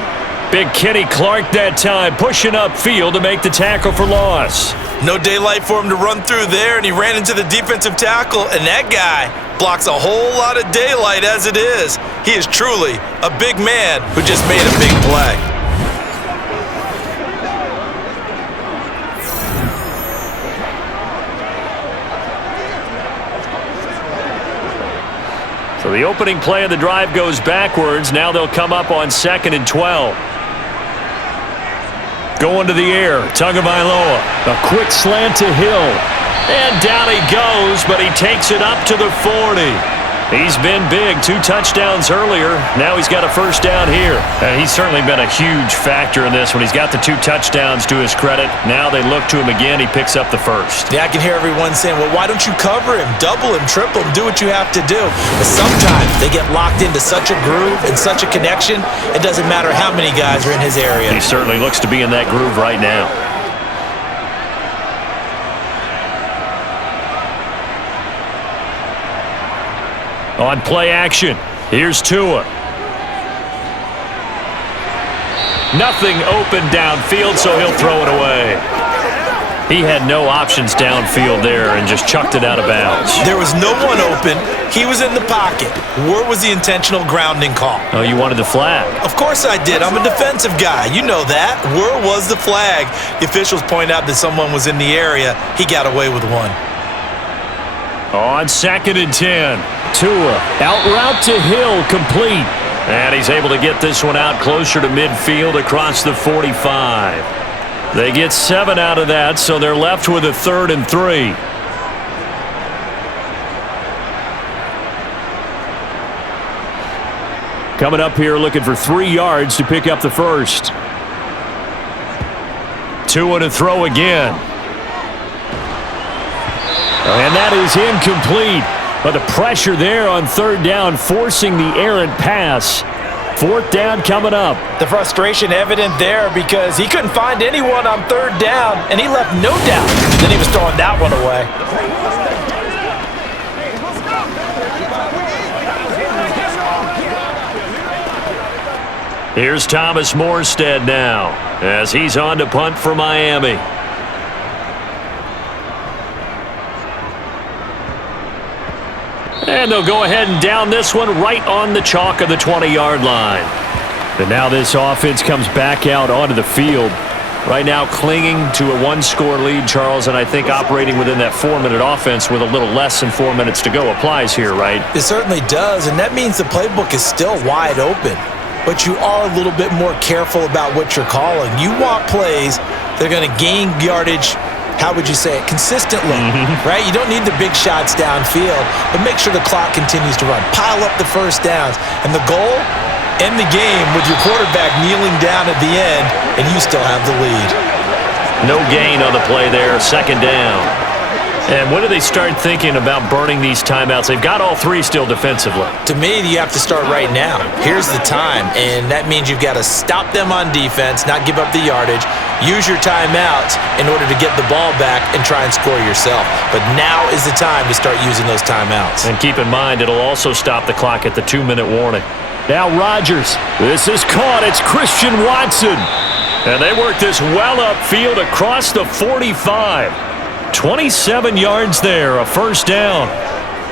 Big Kenny Clark that time pushing upfield to make the tackle for loss. No daylight for him to run through there, and he ran into the defensive tackle, and that guy blocks a whole lot of daylight as it is. He is truly a big man who just made a big play. So the opening play of the drive goes backwards. Now they'll come up on 2nd and 12. Going to the air, Tagovailoa. A quick slant to Hill. And down he goes, but he takes it up to the 40. He's been big, 2 touchdowns earlier. Now he's got a first down here. And he's certainly been a huge factor in this when he's got the 2 touchdowns to his credit. Now they look to him again. He picks up the first. Yeah, I can hear everyone saying, well, why don't you cover him? Double him, triple him, do what you have to do. But sometimes they get locked into such a groove and such a connection, it doesn't matter how many guys are in his area. He certainly looks to be in that groove right now. On play action, here's Tua. Nothing open downfield, so he'll throw it away. He had no options downfield there and just chucked it out of bounds. There was no one open. He was in the pocket. Where was the intentional grounding call? Oh, you wanted the flag? Of course I did. I'm a defensive guy. You know that. Where was the flag? The officials point out that someone was in the area. He got away with one. On 2nd and 10. Tua, out route to Hill, complete. And he's able to get this one out closer to midfield across the 45. They get 7 out of that, so they're left with a 3rd and 3. Coming up here looking for 3 yards to pick up the first. Tua to throw again. And that is incomplete. But the pressure there on 3rd down, forcing the errant pass. 4th down coming up. The frustration evident there because he couldn't find anyone on 3rd down, and he left no doubt that he was throwing that one away. Here's Thomas Morstead now as he's on to punt for Miami. And they'll go ahead and down this one right on the chalk of the 20-yard line. And now this offense comes back out onto the field. Right now clinging to a 1-score lead, Charles, and I think operating within that 4-minute offense with a little less than 4 minutes to go applies here, right? It certainly does, and that means the playbook is still wide open. But you are a little bit more careful about what you're calling. You want plays that are going to gain yardage, how would you say it, consistently, right? You don't need the big shots downfield, but make sure the clock continues to run. Pile up the first downs. And the goal, end the game with your quarterback kneeling down at the end, and you still have the lead. No gain on the play there, 2nd down. And when do they start thinking about burning these timeouts? They've got all three still defensively. To me, you have to start right now. Here's the time, and that means you've got to stop them on defense, not give up the yardage, use your timeouts in order to get the ball back and try and score yourself. But now is the time to start using those timeouts. And keep in mind, it'll also stop the clock at the 2-minute warning. Now Rodgers. This is caught. It's Christian Watson. And they work this well upfield across the 45. 27 yards there, a first down.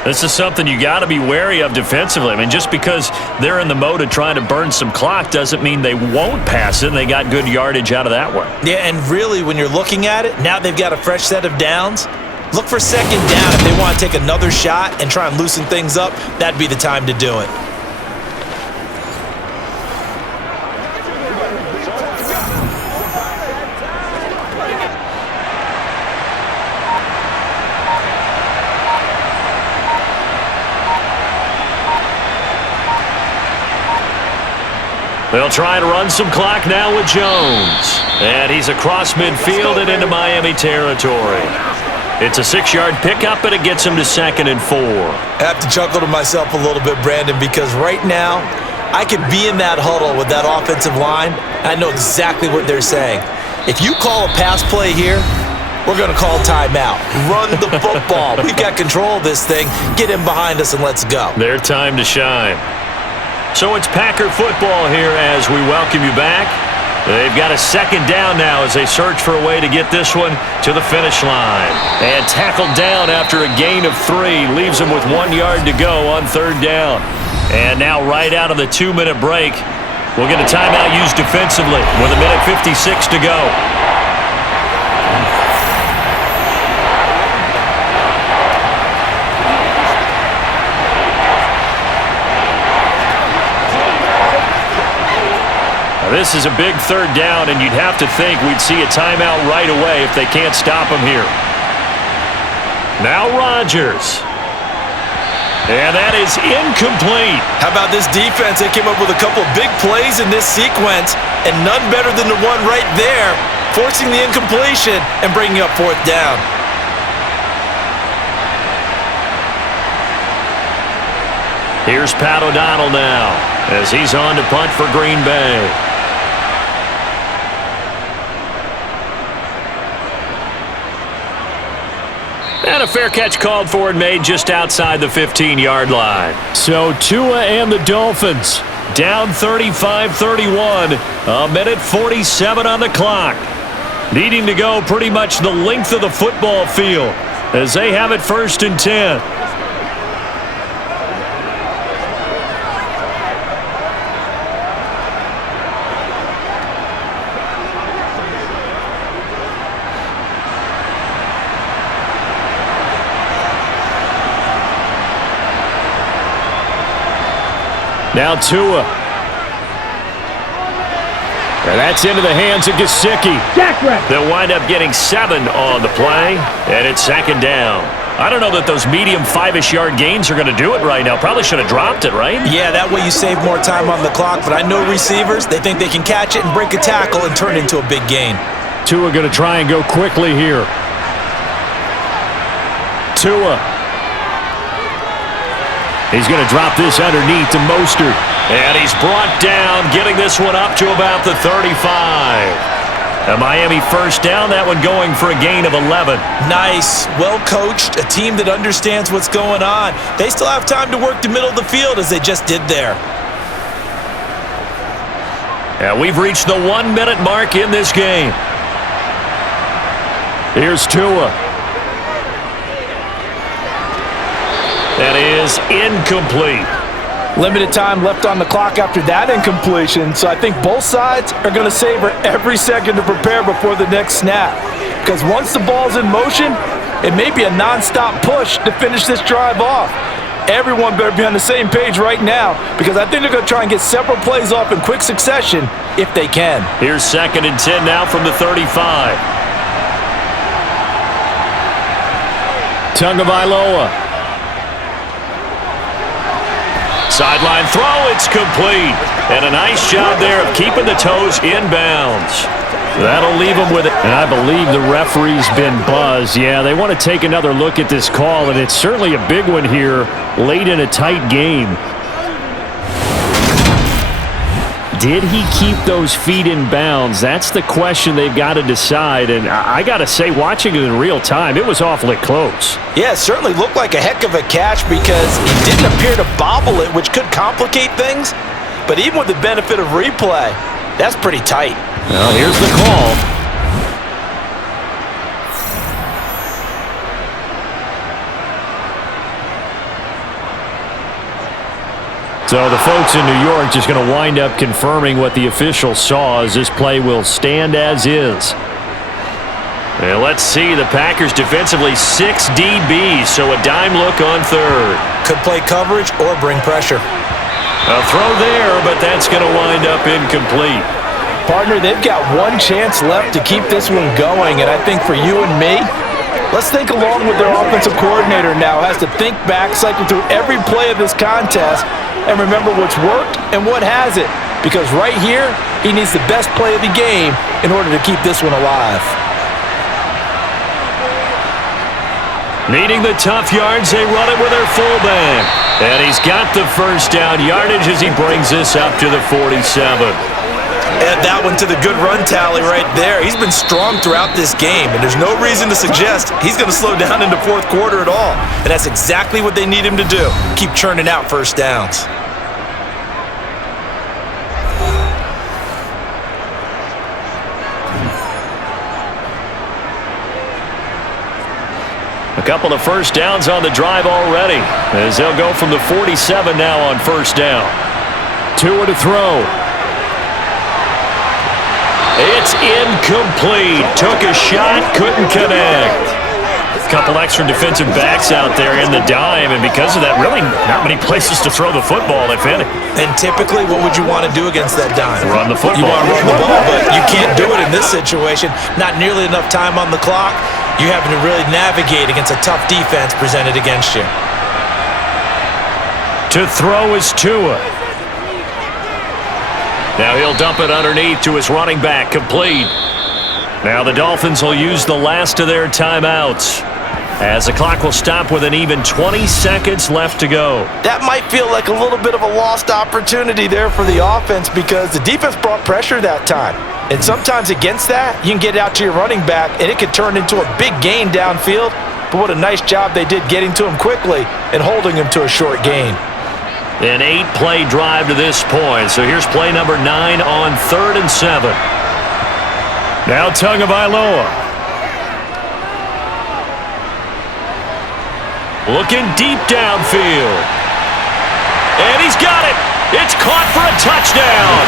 This is something you got to be wary of defensively. I mean, just because they're in the mode of trying to burn some clock doesn't mean they won't pass it, and they got good yardage out of that one. Yeah, and really, when you're looking at it, now they've got a fresh set of downs. Look for second down. If they want to take another shot and try and loosen things up, that'd be the time to do it. They'll try and run some clock now with Jones. And he's across midfield and into Miami territory. It's a 6-yard pickup, and it gets him to 2nd and 4. I have to chuckle to myself a little bit, Brandon, because right now I could be in that huddle with that offensive line. I know exactly what they're saying. If you call a pass play here, we're going to call timeout. Run the football. We've got control of this thing. Get him behind us and let's go. Their time to shine. So it's Packer football here as we welcome you back. They've got a second down now as they search for a way to get this one to the finish line. And tackled down after a gain of 3. Leaves them with 1 yard to go on 3rd down. And now right out of the 2-minute break, we'll get a timeout used defensively with 1:56 to go. This is a big 3rd down, and you'd have to think we'd see a timeout right away if they can't stop him here. Now Rodgers. And that is incomplete. How about this defense? They came up with a couple of big plays in this sequence, and none better than the one right there, forcing the incompletion and bringing up 4th down. Here's Pat O'Donnell now as he's on to punt for Green Bay. And a fair catch called for and made just outside the 15-yard line. So Tua and the Dolphins down 35-31, 1:47 on the clock. Needing to go pretty much the length of the football field as they have it 1st and 10. Now Tua. And that's into the hands of Gesicki. They'll wind up getting 7 on the play, and it's 2nd down. I don't know that those medium 5-ish yard gains are going to do it right now. Probably should have dropped it, right? Yeah, that way you save more time on the clock, but I know receivers, they think they can catch it and break a tackle and turn it into a big gain. Tua going to try and go quickly here. Tua. He's going to drop this underneath to Mostert. And he's brought down, getting this one up to about the 35. A Miami 1st down, that one going for a gain of 11. Nice. Well coached, a team that understands what's going on. They still have time to work the middle of the field as they just did there. And we've reached the 1-minute mark in this game. Here's Tua. That is incomplete. Limited time left on the clock after that incompletion, so I think both sides are going to savor every second to prepare before the next snap. Because once the ball's in motion, it may be a non-stop push to finish this drive off. Everyone better be on the same page right now, because I think they're going to try and get several plays off in quick succession if they can. Here's 2nd and 10 now from the 35. Tagovailoa. Sideline throw, it's complete. And a nice job there of keeping the toes in bounds. That'll leave them with it. And I believe the referee's been buzzed. Yeah, they want to take another look at this call, and it's certainly a big one here late in a tight game. Did he keep those feet in bounds? That's the question they've got to decide. And I got to say, watching it in real time, it was awfully close. Yeah, it certainly looked like a heck of a catch because he didn't appear to bobble it, which could complicate things. But even with the benefit of replay, that's pretty tight. Well, here's the call. So the folks in New York just going to wind up confirming what the official saw, as this play will stand as is. And let's see, the Packers defensively 6 DBs, so a dime look on third. Could play coverage or bring pressure. A throw there, but that's going to wind up incomplete. Partner, they've got one chance left to keep this one going, and I think for you and me, let's think along with their offensive coordinator now. Has to think back, cycle through every play of this contest, and remember what's worked and what hasn't. Because right here, he needs the best play of the game in order to keep this one alive. Needing the tough yards, they run it with their fullback. And he's got the first down yardage as he brings this up to the 47. Add that one to the good run tally right there. He's been strong throughout this game, and there's no reason to suggest he's going to slow down in the fourth quarter at all. And that's exactly what they need him to do. Keep churning out first downs. A couple of first downs on the drive already, as they'll go from the 47 now on first down. Tua to throw. It's incomplete. Took a shot, couldn't connect. A couple extra defensive backs out there in the dime, and because of that, really not many places to throw the football, if any. And typically, what would you want to do against that dime? Run the football. You want to run the ball, but you can't do it in this situation. Not nearly enough time on the clock. You're having to really navigate against a tough defense presented against you. To throw is Tua. Now he'll dump it underneath to his running back, complete. Now the Dolphins will use the last of their timeouts, as the clock will stop with an even 20 seconds left to go. That might feel like a little bit of a lost opportunity there for the offense because the defense brought pressure that time. And sometimes against that, you can get out to your running back, and it could turn into a big gain downfield. But what a nice job they did getting to him quickly and holding him to a short gain. An 8-play drive to this point. So here's play number 9 on 3rd and 7. Now Tagovailoa. Looking deep downfield. And he's got it. It's caught for a touchdown.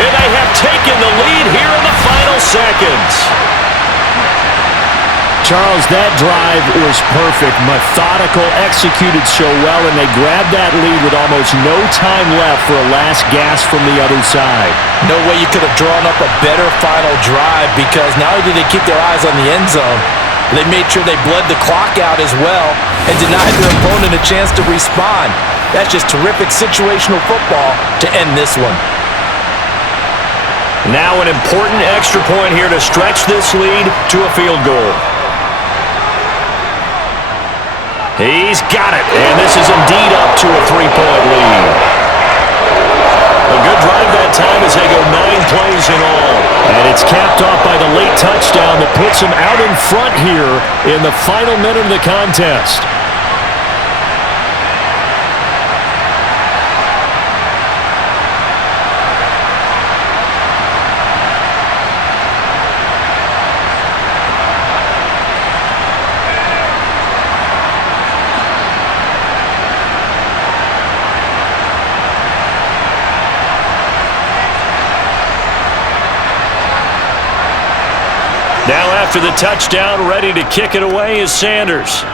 And they have taken the lead here in the final seconds. Charles, that drive was perfect. Methodical, executed so well, and they grabbed that lead with almost no time left for a last gasp from the other side. No way you could have drawn up a better final drive because not only did they keep their eyes on the end zone, they made sure they bled the clock out as well and denied their opponent a chance to respond. That's just terrific situational football to end this one. Now an important extra point here to stretch this lead to a field goal. He's got it, and this is indeed up to a 3-point lead. A good drive that time as they go 9 plays in all. And it's capped off by the late touchdown that puts them out in front here in the final minute of the contest. Now after the touchdown, ready to kick it away is Sanders.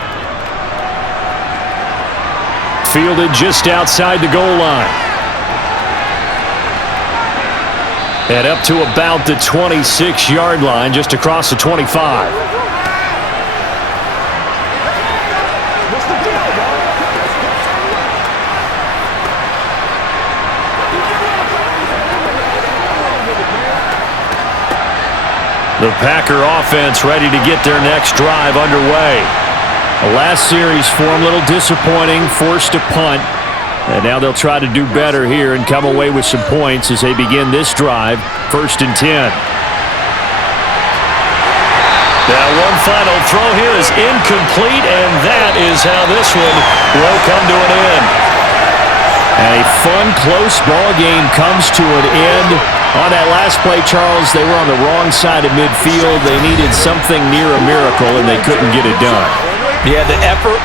Fielded just outside the goal line. And up to about the 26-yard line, just across the 25. The Packer offense ready to get their next drive underway. The last series for them, a little disappointing, forced to punt. And now they'll try to do better here and come away with some points as they begin this drive, 1st and 10. Now one final throw here is incomplete, and that is how this one will come to an end. And a fun, close ball game comes to an end. On that last play, Charles, they were on the wrong side of midfield. They needed something near a miracle, and they couldn't get it done. Yeah, the effort,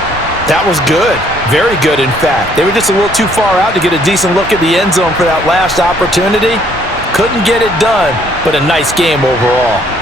that was good. Very good, in fact. They were just a little too far out to get a decent look at the end zone for that last opportunity. Couldn't get it done, but a nice game overall.